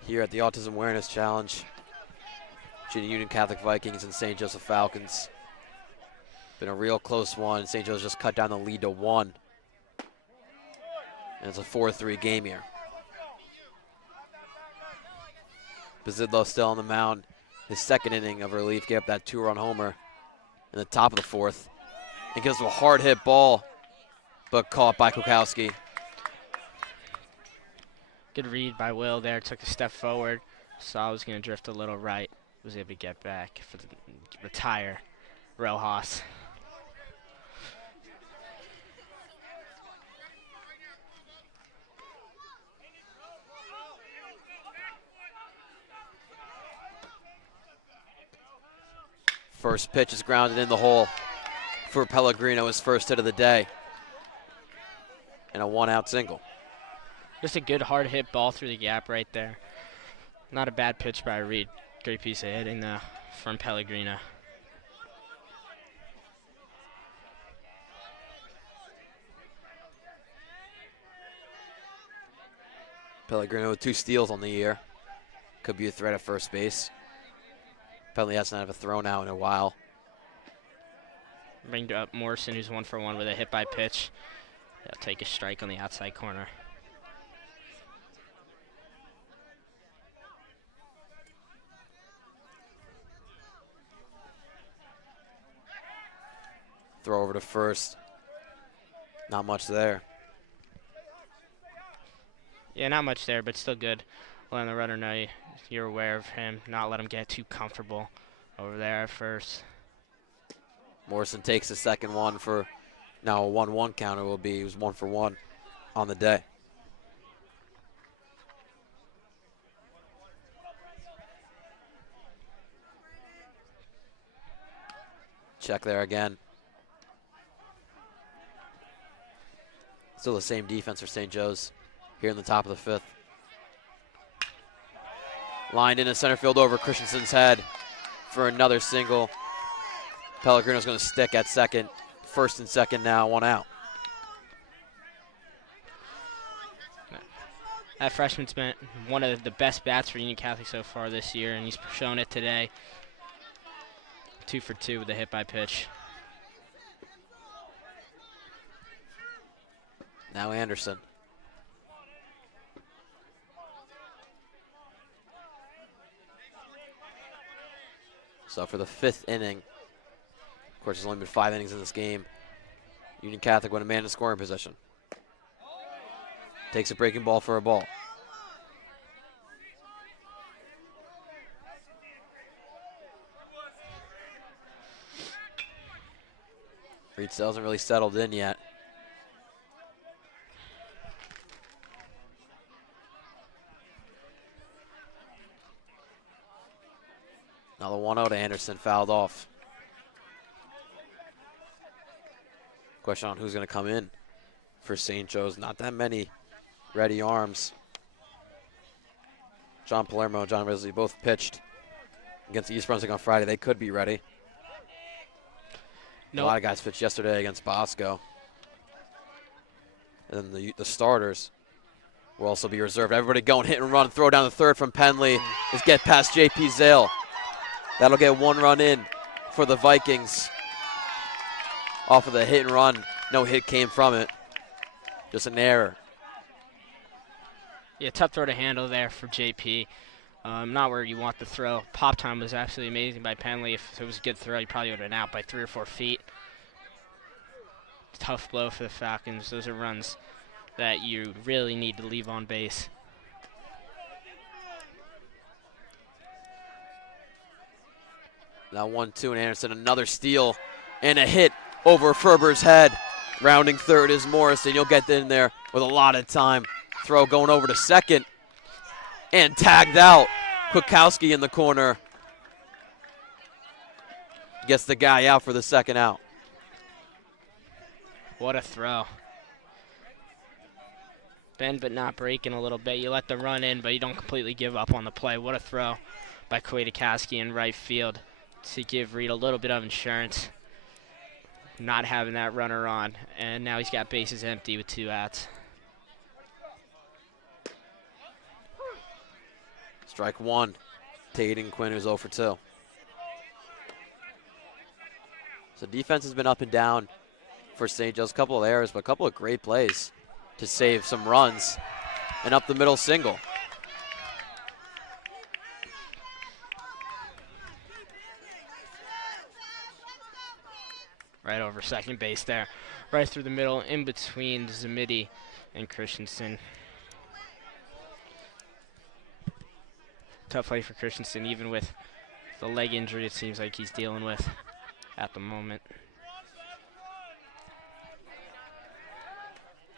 here at the Autism Awareness Challenge between Union Catholic Vikings and St. Joseph Falcons. Been a real close one. St. Joseph just cut down the lead to 1. And it's a 4-3 game here. Bazidlo still on the mound. His second inning of relief gave up that 2-run homer in the top of the 4th. It gives him a hard hit ball, but caught by Kukowski. Good read by Will there. Took a step forward. Saw it was going to drift a little right. Was able to get back for the retire Rojas. First pitch is grounded in the hole for Pellegrino, his first hit of the day. And a 1-out single. Just a good hard hit ball through the gap right there. Not a bad pitch by Reed. Great piece of hitting from Pellegrino. Pellegrino with 2 steals on the year. Could be a threat at first base. Penley hasn't had a throw now in a while. Bring up Morrison, who's 1 for 1 with a hit by pitch. They'll take a strike on the outside corner. Throw over to first. Not much there. Yeah, not much there, but still good. Letting the runner know you're aware of him. Not let him get too comfortable over there at first. Morrison takes the second one for now a 1-1 counter will be. He was 1 for 1 on the day. Check there again. Still the same defense for St. Joe's here in the top of the 5th. Lined into center field over Christensen's head for another single. Pellegrino's going to stick at second. First and second now, 1 out. That freshman's been one of the best bats for Union Catholic so far this year, and he's shown it today. 2 for 2 with a hit by pitch. Now Anderson. So for the 5th inning, of course, there's only been 5 innings in this game. Union Catholic with a man in scoring position. Takes a breaking ball for a ball. Reed still hasn't really settled in yet. Now the 1-0 to Anderson, fouled off. Question on who's going to come in for St. Joe's. Not that many ready arms. John Palermo and John Risley both pitched against East Brunswick on Friday. They could be ready. A lot of guys pitched yesterday against Bosco. And then the starters will also be reserved. Everybody going hit and run, throw down the third from Penley is get past J.P. Zale. That'll get 1 run in for the Vikings. Off of the hit and run. No hit came from it. Just an error. Yeah, tough throw to handle there for JP. Not where you want the throw. Pop time was absolutely amazing by Penley. If it was a good throw, he probably would have been out by 3 or 4 feet. Tough blow for the Falcons. Those are runs that you really need to leave on base. Now 1-2 and Anderson, another steal and a hit over Ferber's head. Rounding third is Morrison. You'll get in there with a lot of time. Throw going over to second and tagged out. Kukowski in the corner. Gets the guy out for the second out. What a throw. Bend but not breaking a little bit. You let the run in, but you don't completely give up on the play. What a throw by Kwiatkowski in right field to give Reed a little bit of insurance. Not having that runner on. And now he's got bases empty with 2 outs. Strike one. Tating Quinn, who's 0 for 2. So defense has been up and down for St. Joe's. A couple of errors, but a couple of great plays to save some runs. And up the middle single. Right over second base there. Right through the middle, in between Zamidi and Christensen. Tough play for Christensen, even with the leg injury it seems like he's dealing with at the moment.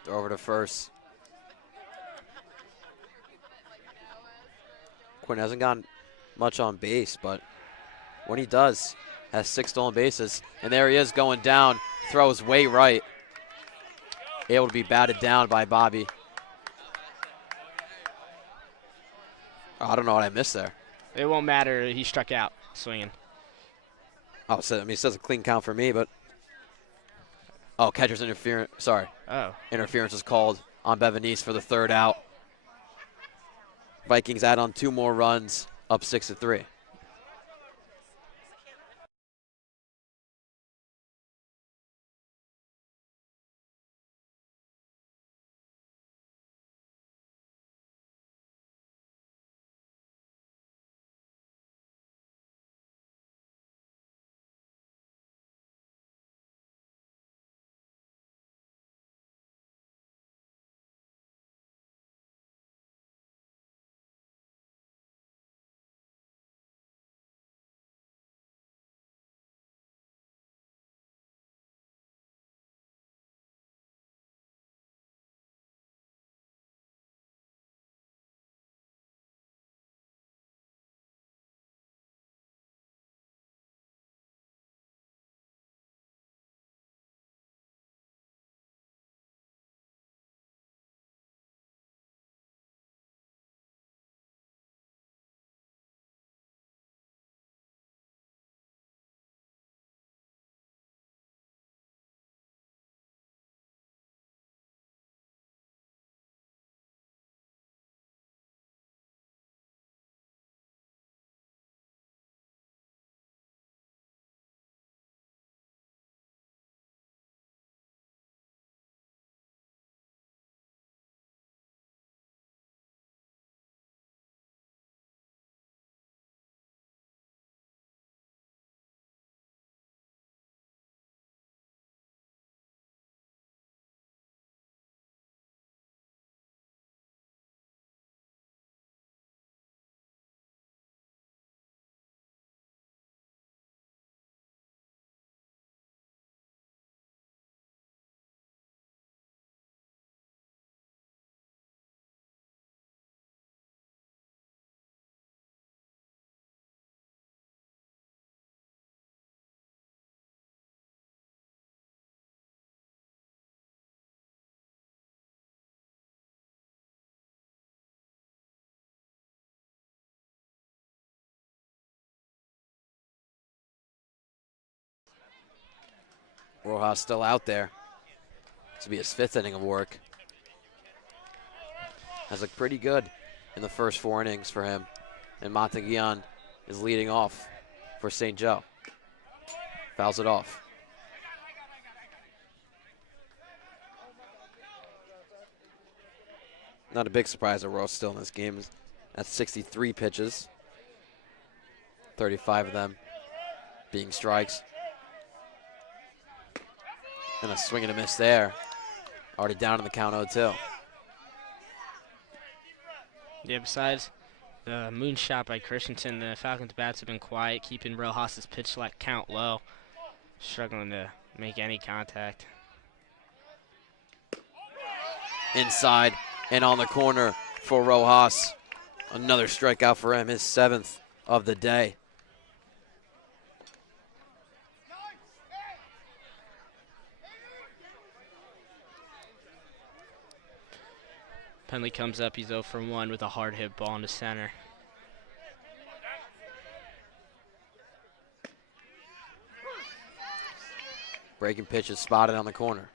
Throw over to first. Quinn hasn't gotten much on base, but when he does, has 6 stolen bases. And there he is going down. Throws way right. Able to be batted down by Bobby. Oh, I don't know what I missed there. It won't matter. He struck out swinging. Oh, so, I mean, it says a clean count for me, but. Oh, catcher's interference. Sorry. Oh. Interference is called on Bevanese for the 3rd out. Vikings add on 2 more runs, up 6-3. Rojas still out there. This will be his 5th inning of work. Has looked pretty good in the first 4 innings for him. And Montaguillan is leading off for St. Joe. Fouls it off. Not a big surprise that Roos still in this game. That's 63 pitches. 35 of them being strikes. And a swing and a miss there. Already down in the count 0-2. Yeah, besides the moonshot by Christensen, the Falcons' bats have been quiet, keeping Rojas's pitch select count low. Struggling to make any contact. Inside and on the corner for Rojas. Another strikeout for him, his 7th of the day. Penley comes up, he's 0 for 1 with a hard hit ball into center. Breaking pitch is spotted on the corner.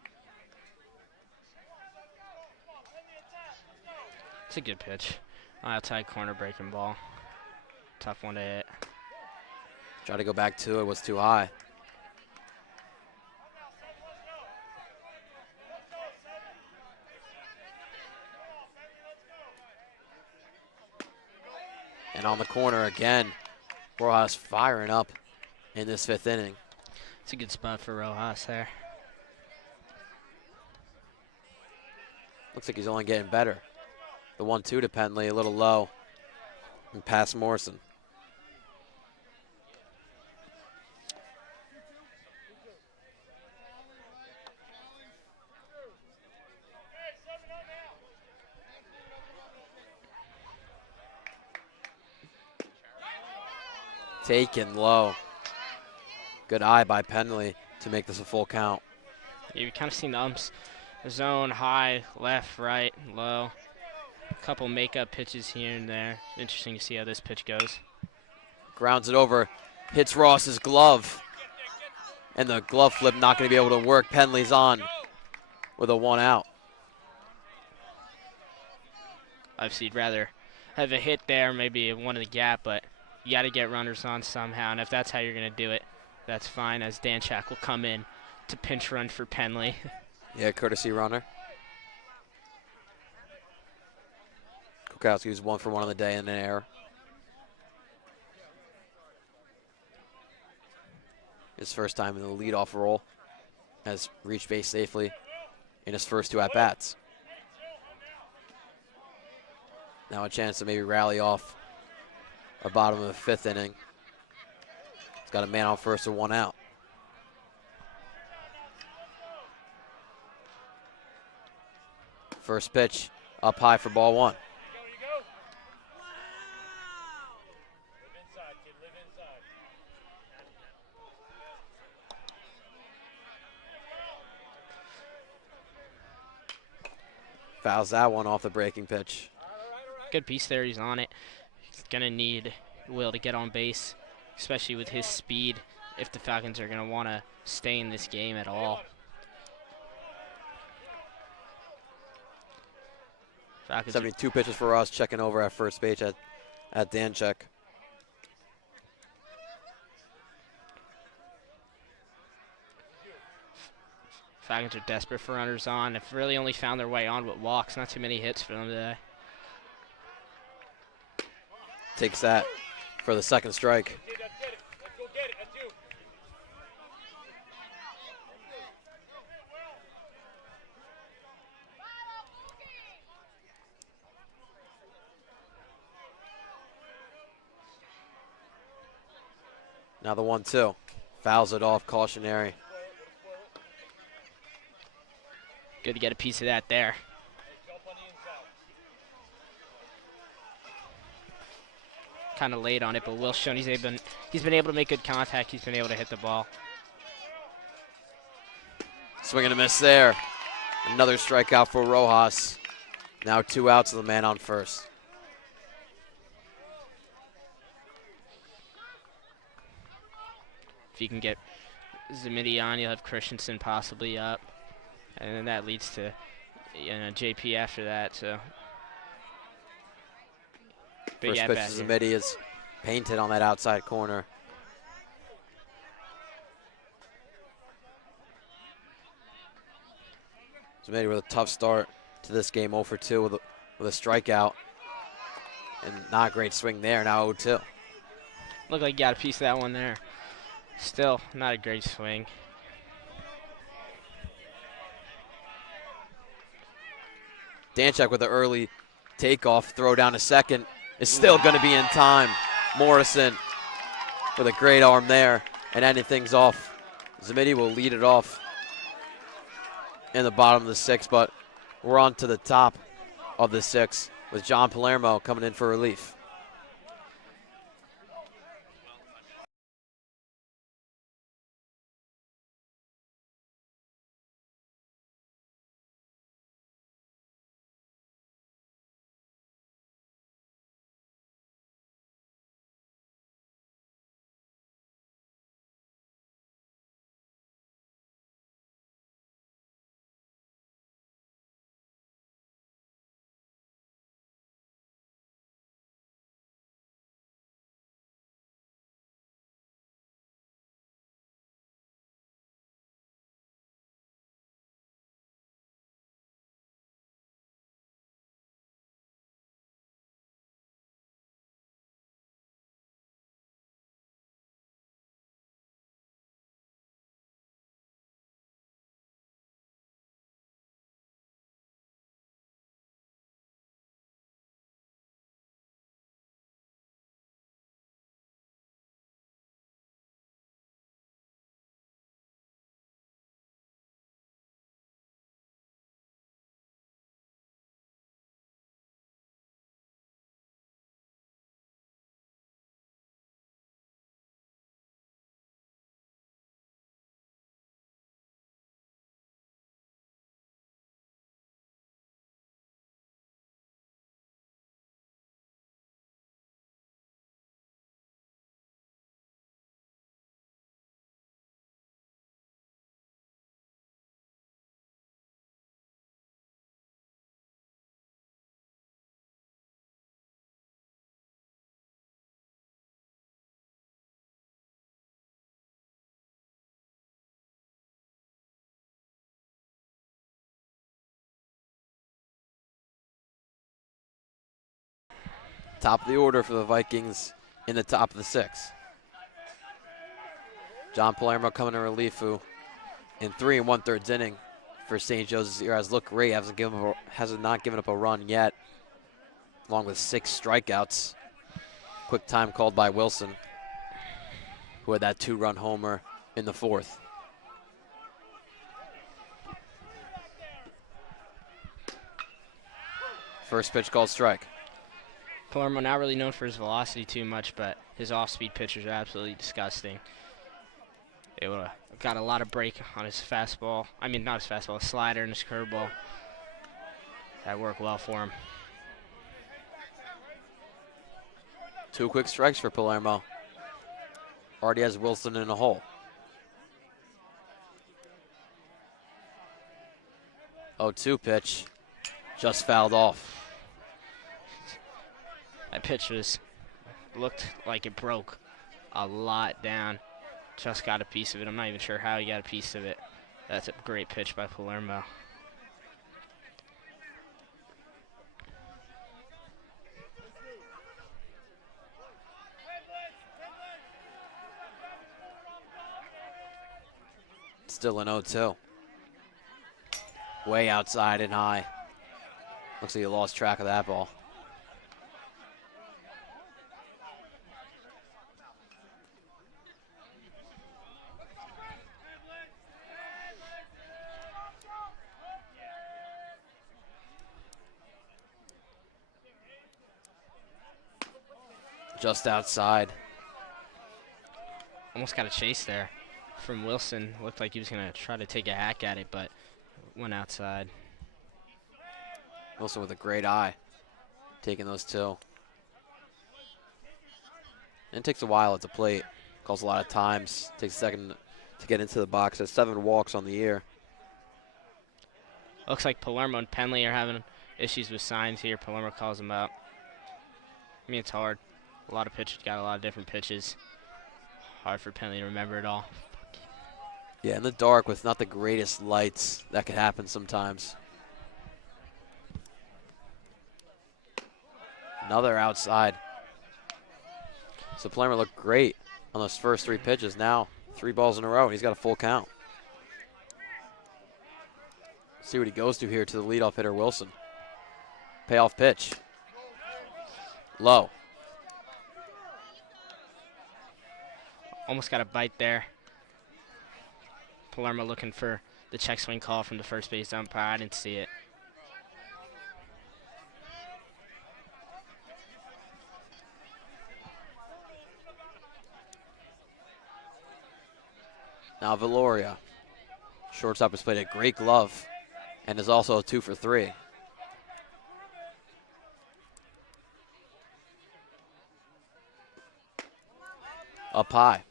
It's a good pitch. Outside corner breaking ball. tough one to hit. Tried to go back to it, was too high. And on the corner again, Rojas firing up in this 5th inning. It's a good spot for Rojas there. Looks like he's only getting better. The 1-2 to Penley, a little low. And past Morrison. Taken low. Good eye by Penley to make this a full count. You've kind of seen the umps zone high, left, right, low. A couple makeup pitches here and there. Interesting to see how this pitch goes. Grounds it over, hits Ross's glove. And the glove flip not going to be able to work. Penley's on with a 1 out. Obviously, you'd rather have a hit there, maybe one in the gap, but you got to get runners on somehow. And if that's how you're going to do it, that's fine, as Danchak will come in to pinch run for Penley. Yeah, courtesy runner. Kukowski was 1 for 1 on the day in an error. His first time in the leadoff role. Has reached base safely in his first 2 at-bats. Now a chance to maybe rally off a bottom of the 5th inning. He's got a man on first and 1 out. First pitch up high for ball 1. Fouls that one off the breaking pitch. Good piece there. He's on it. He's going to need Will to get on base, especially with his speed, if the Falcons are going to want to stay in this game at all. Falcons 72 pitches for us, checking over at first base at Danchak. Falcons are desperate for runners on. They've really only found their way on with walks. Not too many hits for them today. Takes that for the 2nd strike. Now the 1-2. Fouls it off, cautionary. Good to get a piece of that there. Kind of late on it, but Will's shown he's been able to make good contact. He's been able to hit the ball. Swing and a miss there. Another strikeout for Rojas. Now 2 outs and the man on first. If you can get Zamidi on, you'll have Christensen possibly up. And then that leads to JP after that. So big First pitch to Zamidi is painted on that outside corner. Zamidi with a tough start to this game, 0 for 2 with a strikeout. And not a great swing there, now 0-2. Looked like you got a piece of that one there. Still not a great swing. Danchak with the early takeoff, throw down to second, is still going to be in time. Morrison with a great arm there and ending things off. Zamidi will lead it off in the bottom of the 6th, but we're on to the top of the 6th with John Palermo coming in for relief. Top of the order for the Vikings in the top of the 6th. John Palermo coming to relief, who in 3 1/3 inning for St. Joe's this year has looked great. Has not given up a run yet, along with 6 strikeouts. Quick time called by Wilson, who had that 2-run homer in the 4th. First pitch called strike. Palermo not really known for his velocity too much, but his off-speed pitches are absolutely disgusting. It would have got a lot of break on his fastball. I mean, not his fastball, his slider and his curveball. That worked well for him. 2 quick strikes for Palermo. Already has Wilson in a hole. 0-2 pitch. Just fouled off. That pitch looked like it broke a lot down. Just got a piece of it. I'm not even sure how he got a piece of it. That's a great pitch by Palermo. Still an 0-2. Way outside and high. Looks like he lost track of that ball. Just outside. Almost got a chase there from Wilson. Looked like he was going to try to take a hack at it, but went outside. Wilson with a great eye, taking those 2. And it takes a while at the plate. Calls a lot of times. Takes a second to get into the box. Has 7 walks on the year. Looks like Palermo and Penley are having issues with signs here. Palermo calls them out. I mean, it's hard. A lot of pitchers got a lot of different pitches. Hard for Penley to remember it all. Yeah, in the dark with not the greatest lights, that could happen sometimes. Another outside. So Palermo looked great on those first 3 pitches. Now 3 balls in a row, and he's got a full count. See what he goes to here to the leadoff hitter, Wilson. Payoff pitch. Low. Almost got a bite there. Palermo looking for the check swing call from the first base umpire. I didn't see it. Now Valoria. Shortstop has played a great glove and is also a 2 for 3. Up high.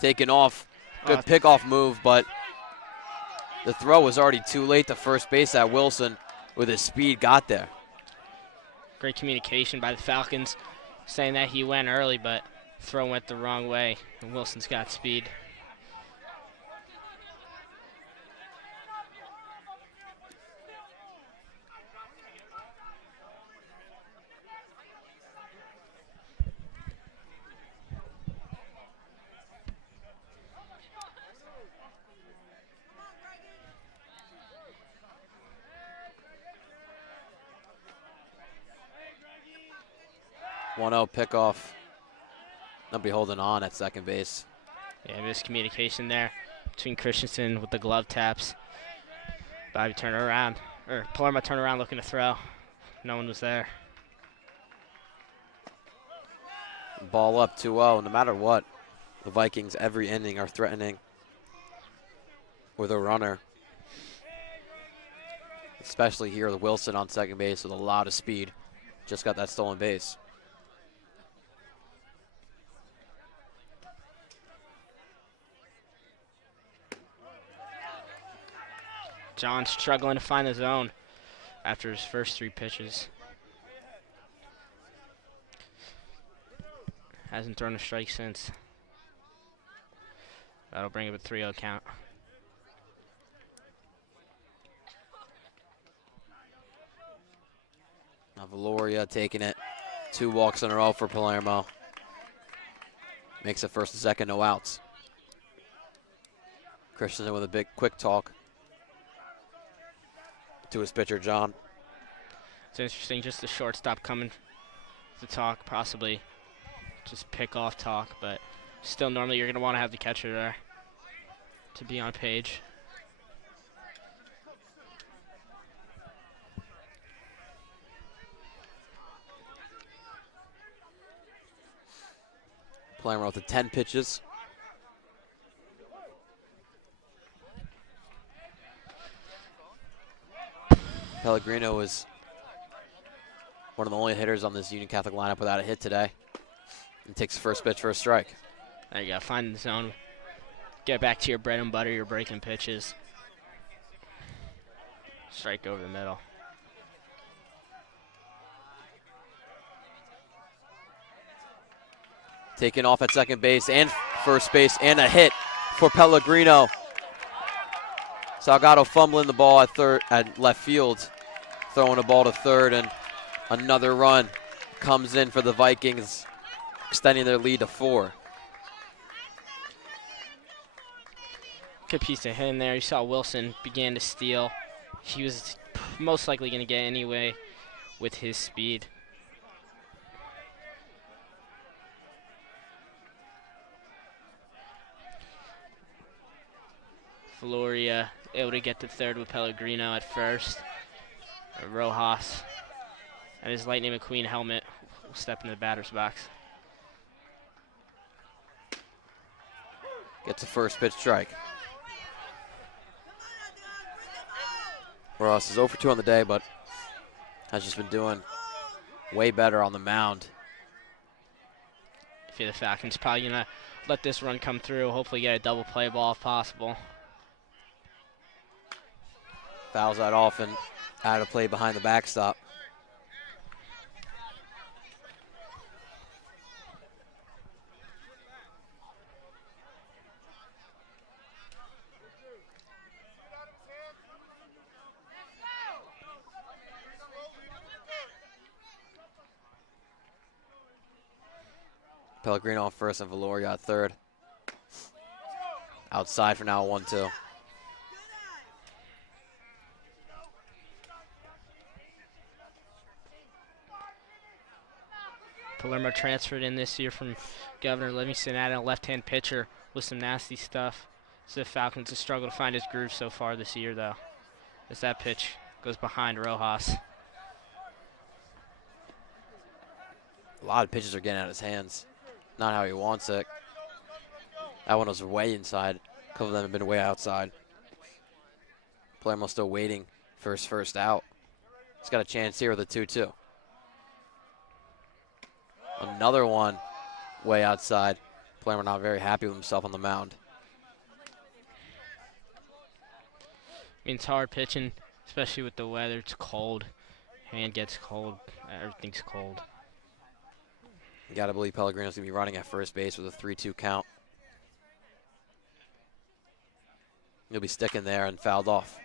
Taken off. Good pickoff move, but the throw was already too late to first base. That Wilson, with his speed, got there. Great communication by the Falcons, saying that he went early, but throw went the wrong way, and Wilson's got speed. One-0 pickoff. Nobody holding on at second base. Yeah, miscommunication there between Christensen with the glove taps. Bobby turned around, or Palermo turned around looking to throw. No one was there. Ball up 2-0. No matter what, the Vikings every inning are threatening with a runner. Especially here with Wilson on second base with a lot of speed. Just got that stolen base. John struggling to find the zone after his first 3 pitches. Hasn't thrown a strike since. That'll bring up a 3-0 count. Now Valoria taking it. 2 walks in a row for Palermo. Makes it first and second, no outs. Christensen with a big quick talk to his pitcher, John. It's interesting, just the shortstop coming to talk, possibly just pick off talk, but still normally you're going to want to have the catcher there to be on page. Palermo with the 10 pitches. Pellegrino is one of the only hitters on this Union Catholic lineup without a hit today. And takes the first pitch for a strike. There you go, find the zone. Get back to your bread and butter, your breaking pitches. Strike over the middle. Taken off at second base and first base, and a hit for Pellegrino. Salgado fumbling the ball at left field, throwing the ball to third, and another run comes in for the Vikings, extending their lead to 4. Good piece of hit in there. You saw Wilson began to steal. He was most likely going to get anyway with his speed. Valoria able to get to third with Pellegrino at first. Rojas and his Lightning McQueen helmet will step into the batter's box. Gets a first pitch strike. Ross is 0 for 2 on the day, but has just been doing way better on the mound. If you're the Falcons, probably going to let this run come through, hopefully get a double play ball if possible. Fouls that off and out of play behind the backstop. Pellegrino on first and Valoria at third. Outside for now, 1-2. Palermo transferred in this year from Governor Livingston, adding a left-hand pitcher with some nasty stuff. So the Falcons have struggled to find his groove so far this year, though, as that pitch goes behind Rojas. A lot of pitches are getting out of his hands. Not how he wants it. That one was way inside. A couple of them have been way outside. Palermo still waiting for his first out. He's got a chance here with a 2-2. Another one way outside. Palermo not very happy with himself on the mound. I mean, it's hard pitching, especially with the weather. It's cold. Hand gets cold. Everything's cold. You got to believe Pellegrino's going to be running at first base with a 3-2 count. He'll be sticking there and fouled off.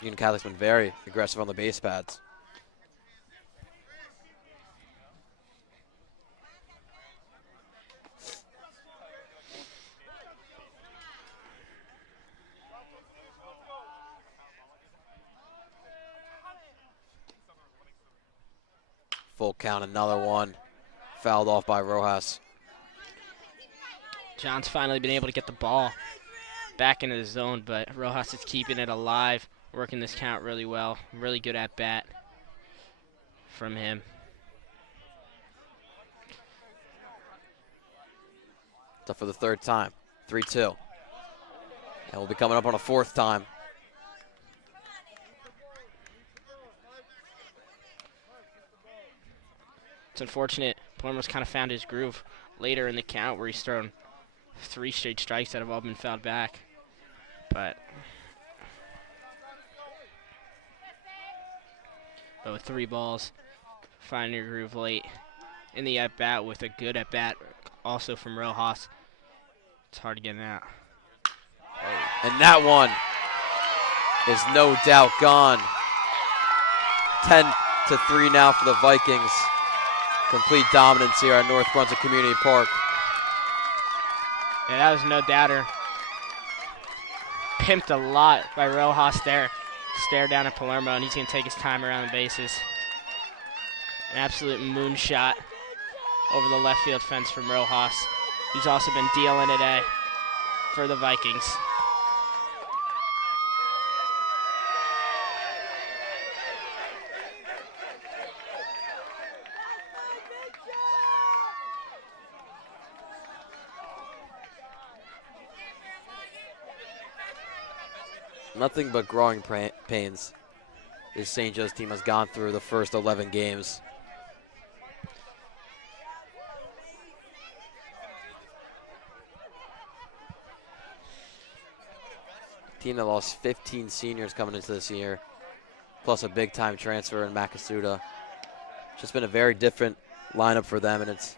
Union Catholic's been very aggressive on the base pads. Full count, another one. Fouled off by Rojas. John's finally been able to get the ball back into the zone, but Rojas is keeping it alive, working this count really well. Really good at bat from him. It's up for the third time. 3-2. And we'll be coming up on a fourth time. It's unfortunate. Palermo's kind of found his groove later in the count where he's thrown 3 straight strikes that have all been fouled back. But with 3 balls, finding your groove late, in the at-bat with a good at-bat also from Rojas. It's hard to get out. And that one is no doubt gone. 10-3 now for the Vikings. Complete dominance here at North Brunswick Community Park. Yeah, that was no doubter. Pimped a lot by Rojas there. Stare down at Palermo, and he's going to take his time around the bases. An absolute moonshot over the left field fence from Rojas, who's also been dealing today for the Vikings. Nothing but growing pains this St. Joe's team has gone through the first 11 games. Team that lost 15 seniors coming into this year, plus a big-time transfer in Makasuda. Just been a very different lineup for them, and it's,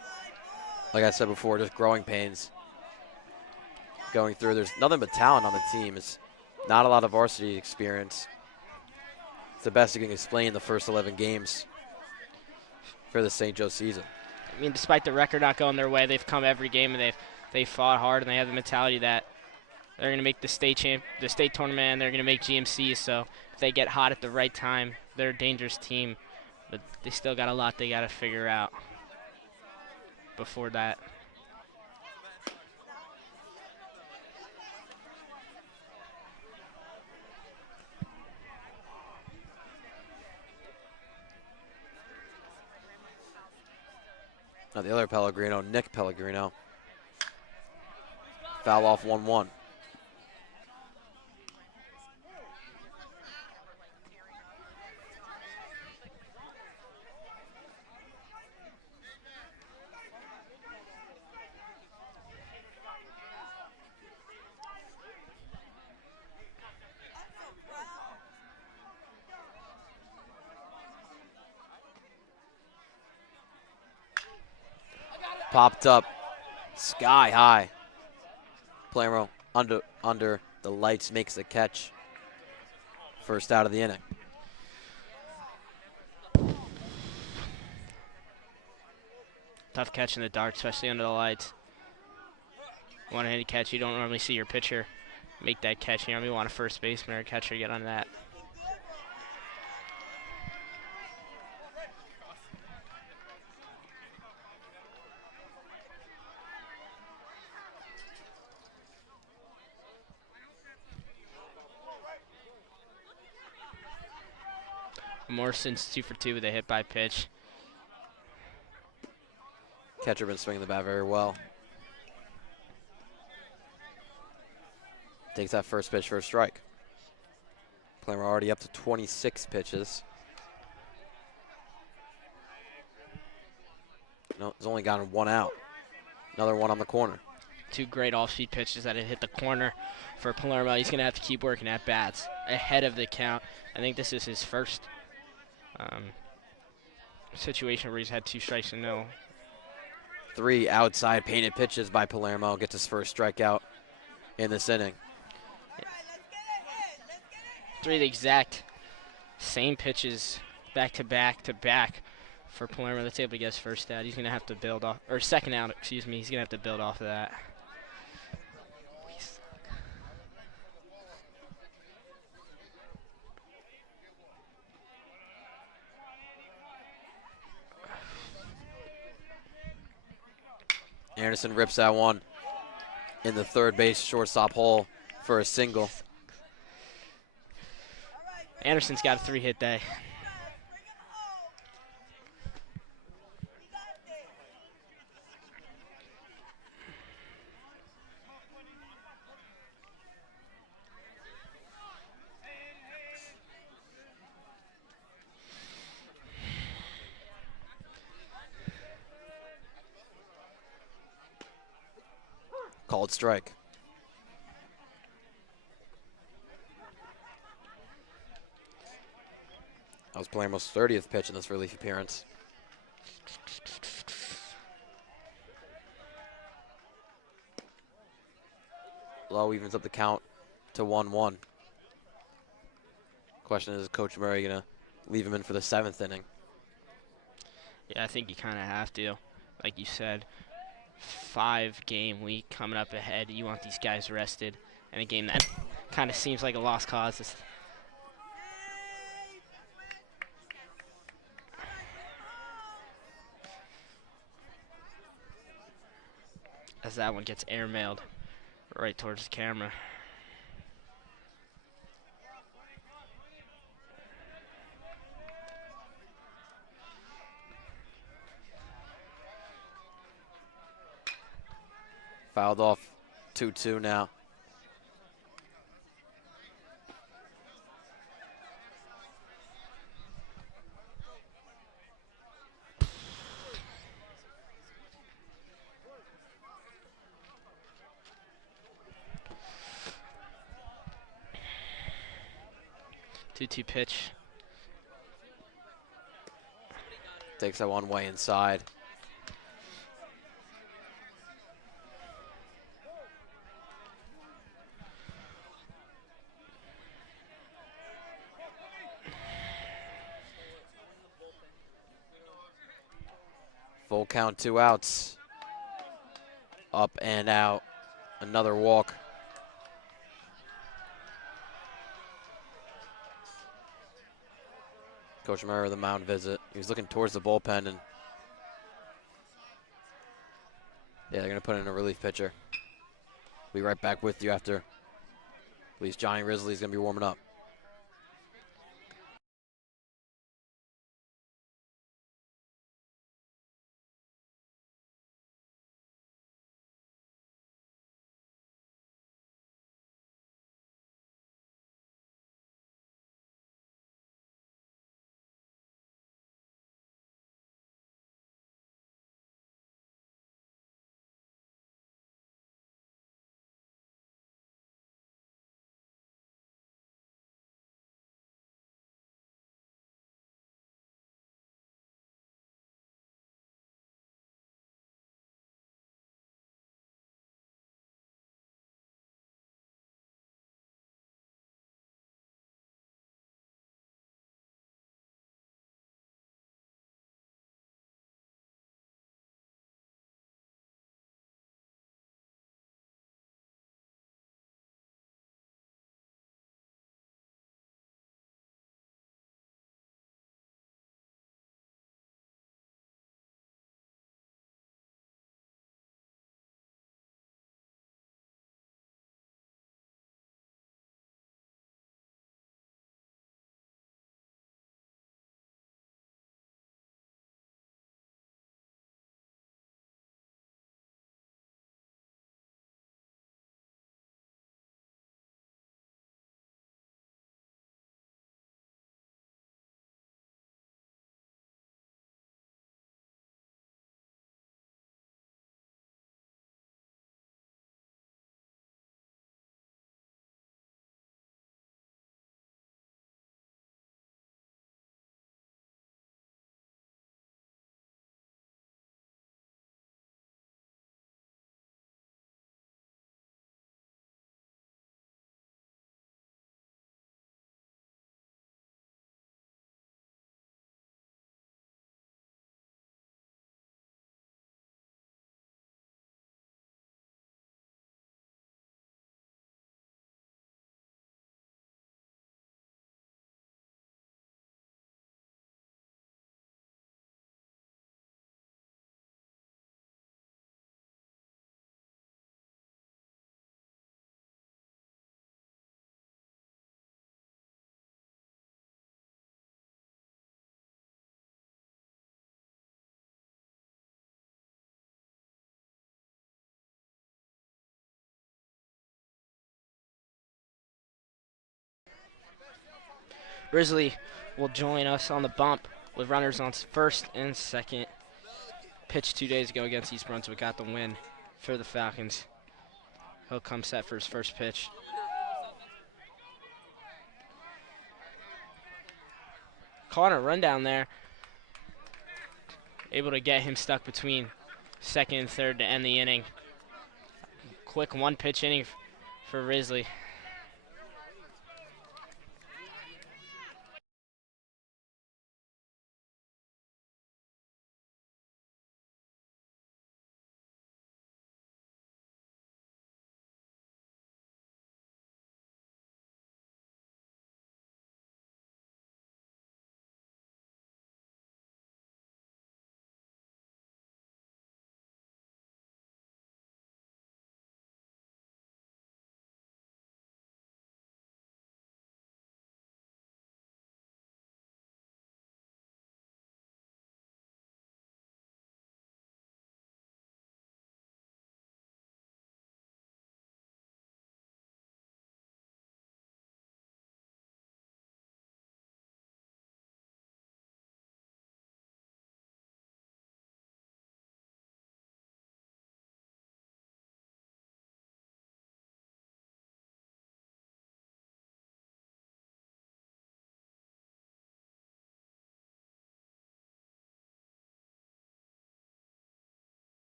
like I said before, just growing pains going through. There's nothing but talent on the team. It's not a lot of varsity experience. It's the best you can explain the first 11 games for the St. Joe season. I mean, despite the record not going their way, they've come every game and they've fought hard, and they have the mentality that they're going to make the state tournament, and they're going to make GMC. So if they get hot at the right time, they're a dangerous team. But they still got a lot they got to figure out before that. Now the other Pellegrino, Nick Pellegrino. Foul off 1-1. Popped up sky high. Palermo under the lights makes the catch. First out of the inning. Tough catch in the dark, especially under the lights. One-handed catch, you don't normally see your pitcher make that catch. You normally want a first baseman or a catcher get on that. Morrison's 2 for 2 with a hit by pitch. Catcher been swinging the bat very well. Takes that first pitch for a strike. Palermo already up to 26 pitches. No, he's only gotten one out. Another one on the corner. 2 great off-speed pitches that had hit the corner for Palermo. He's going to have to keep working at bats ahead of the count. I think this is his first situation where he's had 2 strikes and no. 3 outside painted pitches by Palermo. Gets his first strikeout in this inning. 3 of the exact same pitches back to back for Palermo. That's able to get his first out. He's going to have to build off, or second out, excuse me. He's going to have to build off of that. Anderson rips that one in the third base shortstop hole for a single. Anderson's got a 3-hit day. Called strike. That was Palermo's 30th pitch in this relief appearance. low, evens up the count to 1-1. Question is Coach Murray going to leave him in for the 7th inning? Yeah, I think you kind of have to. Like you said, 5-game week coming up ahead. You want these guys rested. And a game that kind of seems like a lost cause. As that one gets airmailed right towards the camera. Fouled off 2-2 now. Two pitch. Takes that one way inside. Full count, 2 outs. Up and out. Another walk. Coach Murray with the mound visit. He was looking towards the bullpen, and yeah, they're going to put in a relief pitcher. We'll be right back with you after. At least Johnny Risley's going to be warming up. Risley will join us on the bump with runners on first and second. Pitched 2 days ago against East Brunswick, got the win for the Falcons. He'll come set for his first pitch. Caught a run down there. Able to get him stuck between second and third to end the inning. Quick one-pitch inning for Risley.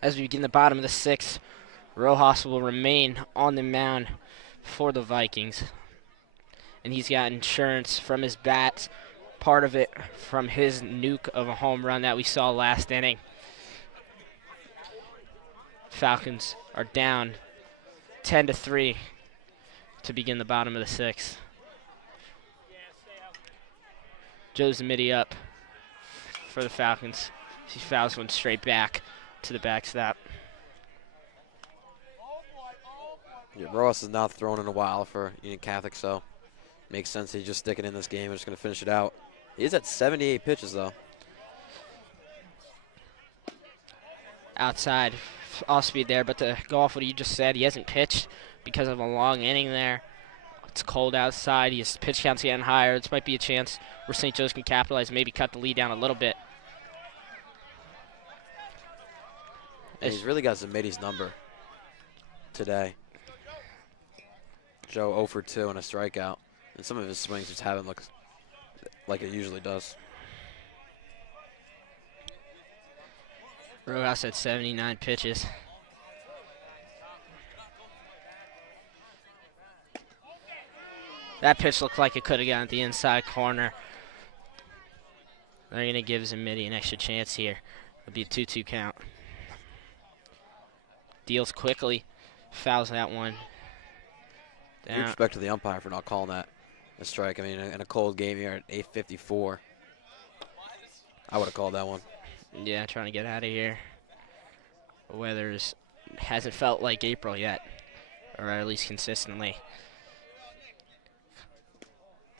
As we begin the bottom of the 6th, Rojas will remain on the mound for the Vikings. And he's got insurance from his bats, part of it from his nuke of a home run that we saw last inning. Falcons are down 10-3 to begin the bottom of the 6th. Joe Zamidi up for the Falcons. He fouls one straight back to the backstop. Yeah, Ross has not thrown in a while for Union Catholic, so makes sense he's just sticking in this game. We're just going to finish it out. He is at 78 pitches, though. Outside, off speed there, but to go off what you just said, he hasn't pitched because of a long inning there. It's cold outside. His pitch count's getting higher. This might be a chance where St. Joe's can capitalize, maybe cut the lead down a little bit. And he's really got Zamidi's number today. Joe 0 for 2 and a strikeout. And some of his swings just haven't looked like it usually does. Rojas at 79 pitches. That pitch looked like it could have gotten at the inside corner. They're going to give Zamidi an extra chance here. It'll be a 2-2 count. Deals quickly, fouls that one. Due respect to the umpire for not calling that a strike. I mean, in a cold game here at 8:54, I would have called that one. Yeah, trying to get out of here. Weather hasn't felt like April yet, or at least consistently.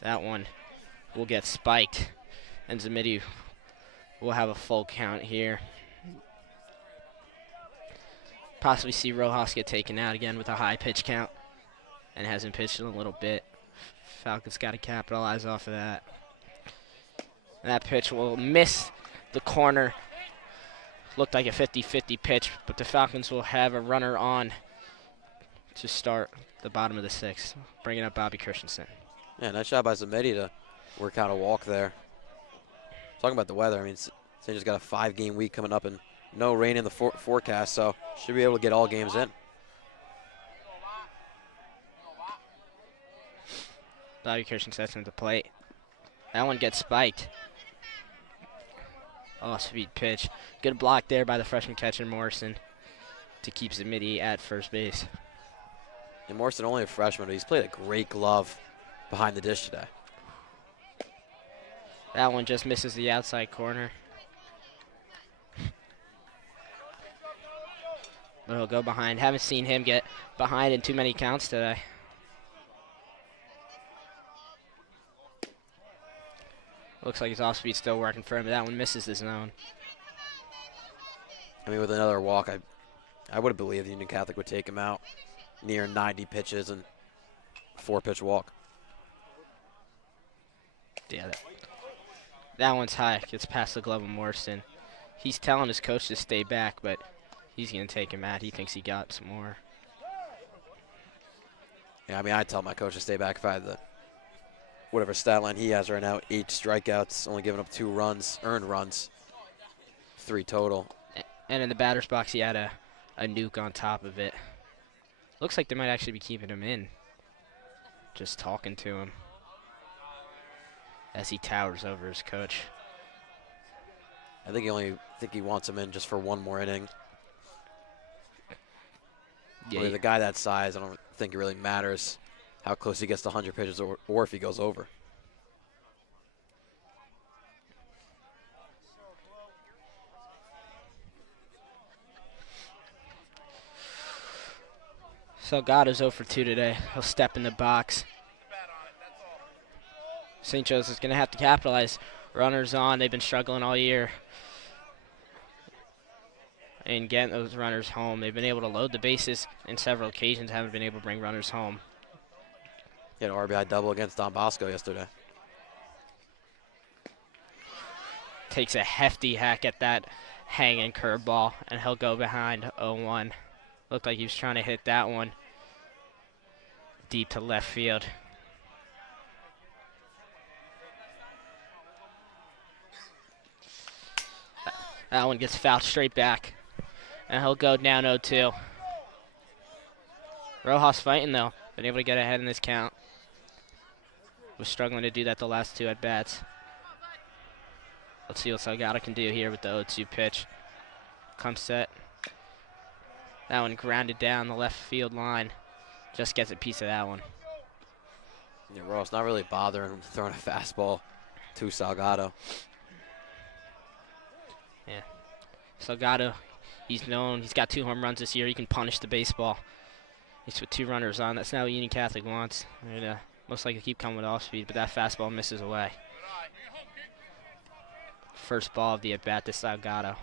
That one will get spiked, and Zamidi will have a full count here. Possibly see Rojas get taken out again with a high pitch count, and hasn't pitched in a little bit. Falcons got to capitalize off of that. That pitch will miss the corner. Looked like a 50-50 pitch, but the Falcons will have a runner on to start the bottom of the 6th, bringing up Bobby Christensen. Yeah, nice job by Zamidi to work out a walk there. Talking about the weather, I mean, St. Joe's got a 5-game week coming up and no rain in the forecast, so should be able to get all games in. Bobby Christensen at the plate. That one gets spiked. Oh, speed pitch. Good block there by the freshman catcher, Morrison, to keep Zamidi at first base. And Morrison only a freshman, but he's played a great glove behind the dish today. That one just misses the outside corner. But he'll go behind. Haven't seen him get behind in too many counts today. Looks like his off speed's still working for him, but that one misses the zone. I mean, with another walk, I would have believed Union Catholic would take him out near 90 pitches and 4-pitch walk. Yeah, that one's high. Gets past the glove of Morrison. He's telling his coach to stay back, but he's going to take him out. He thinks he got some more. Yeah, I mean, I tell my coach to stay back if I had the whatever stat line he has right now, 8 strikeouts, only giving up 2 runs, earned runs, 3 total. And in the batter's box, he had a nuke on top of it. Looks like they might actually be keeping him in. Just talking to him as he towers over his coach. I think he wants him in just for one more inning. Yeah, I mean, the guy that size, I don't think it really matters how close he gets to 100 pitches or if he goes over. Salgado's 0 for 2 today. He'll step in the box. St. Joseph's going to have to capitalize. Runners on. They've been struggling all year and getting those runners home. They've been able to load the bases in several occasions, haven't been able to bring runners home. He had an RBI double against Don Bosco yesterday. Takes a hefty hack at that hanging curveball, and he'll go behind 0-1. Looked like he was trying to hit that one deep to left field. That one gets fouled straight back, and he'll go down 0-2. Rojas fighting, though. Been able to get ahead in this count. Was struggling to do that the last 2 at-bats. Let's see what Salgado can do here with the 0-2 pitch. Comes set. That one grounded down the left field line. Just gets a piece of that one. Yeah, Ross not really bothering him throwing a fastball to Salgado. Yeah. Salgado, he's known, he's got 2 home runs this year. He can punish the baseball. He's with 2 runners on. That's not what Union Catholic wants. They're gonna most likely keep coming with off speed, but that fastball misses away. First ball of the at-bat to Salgado.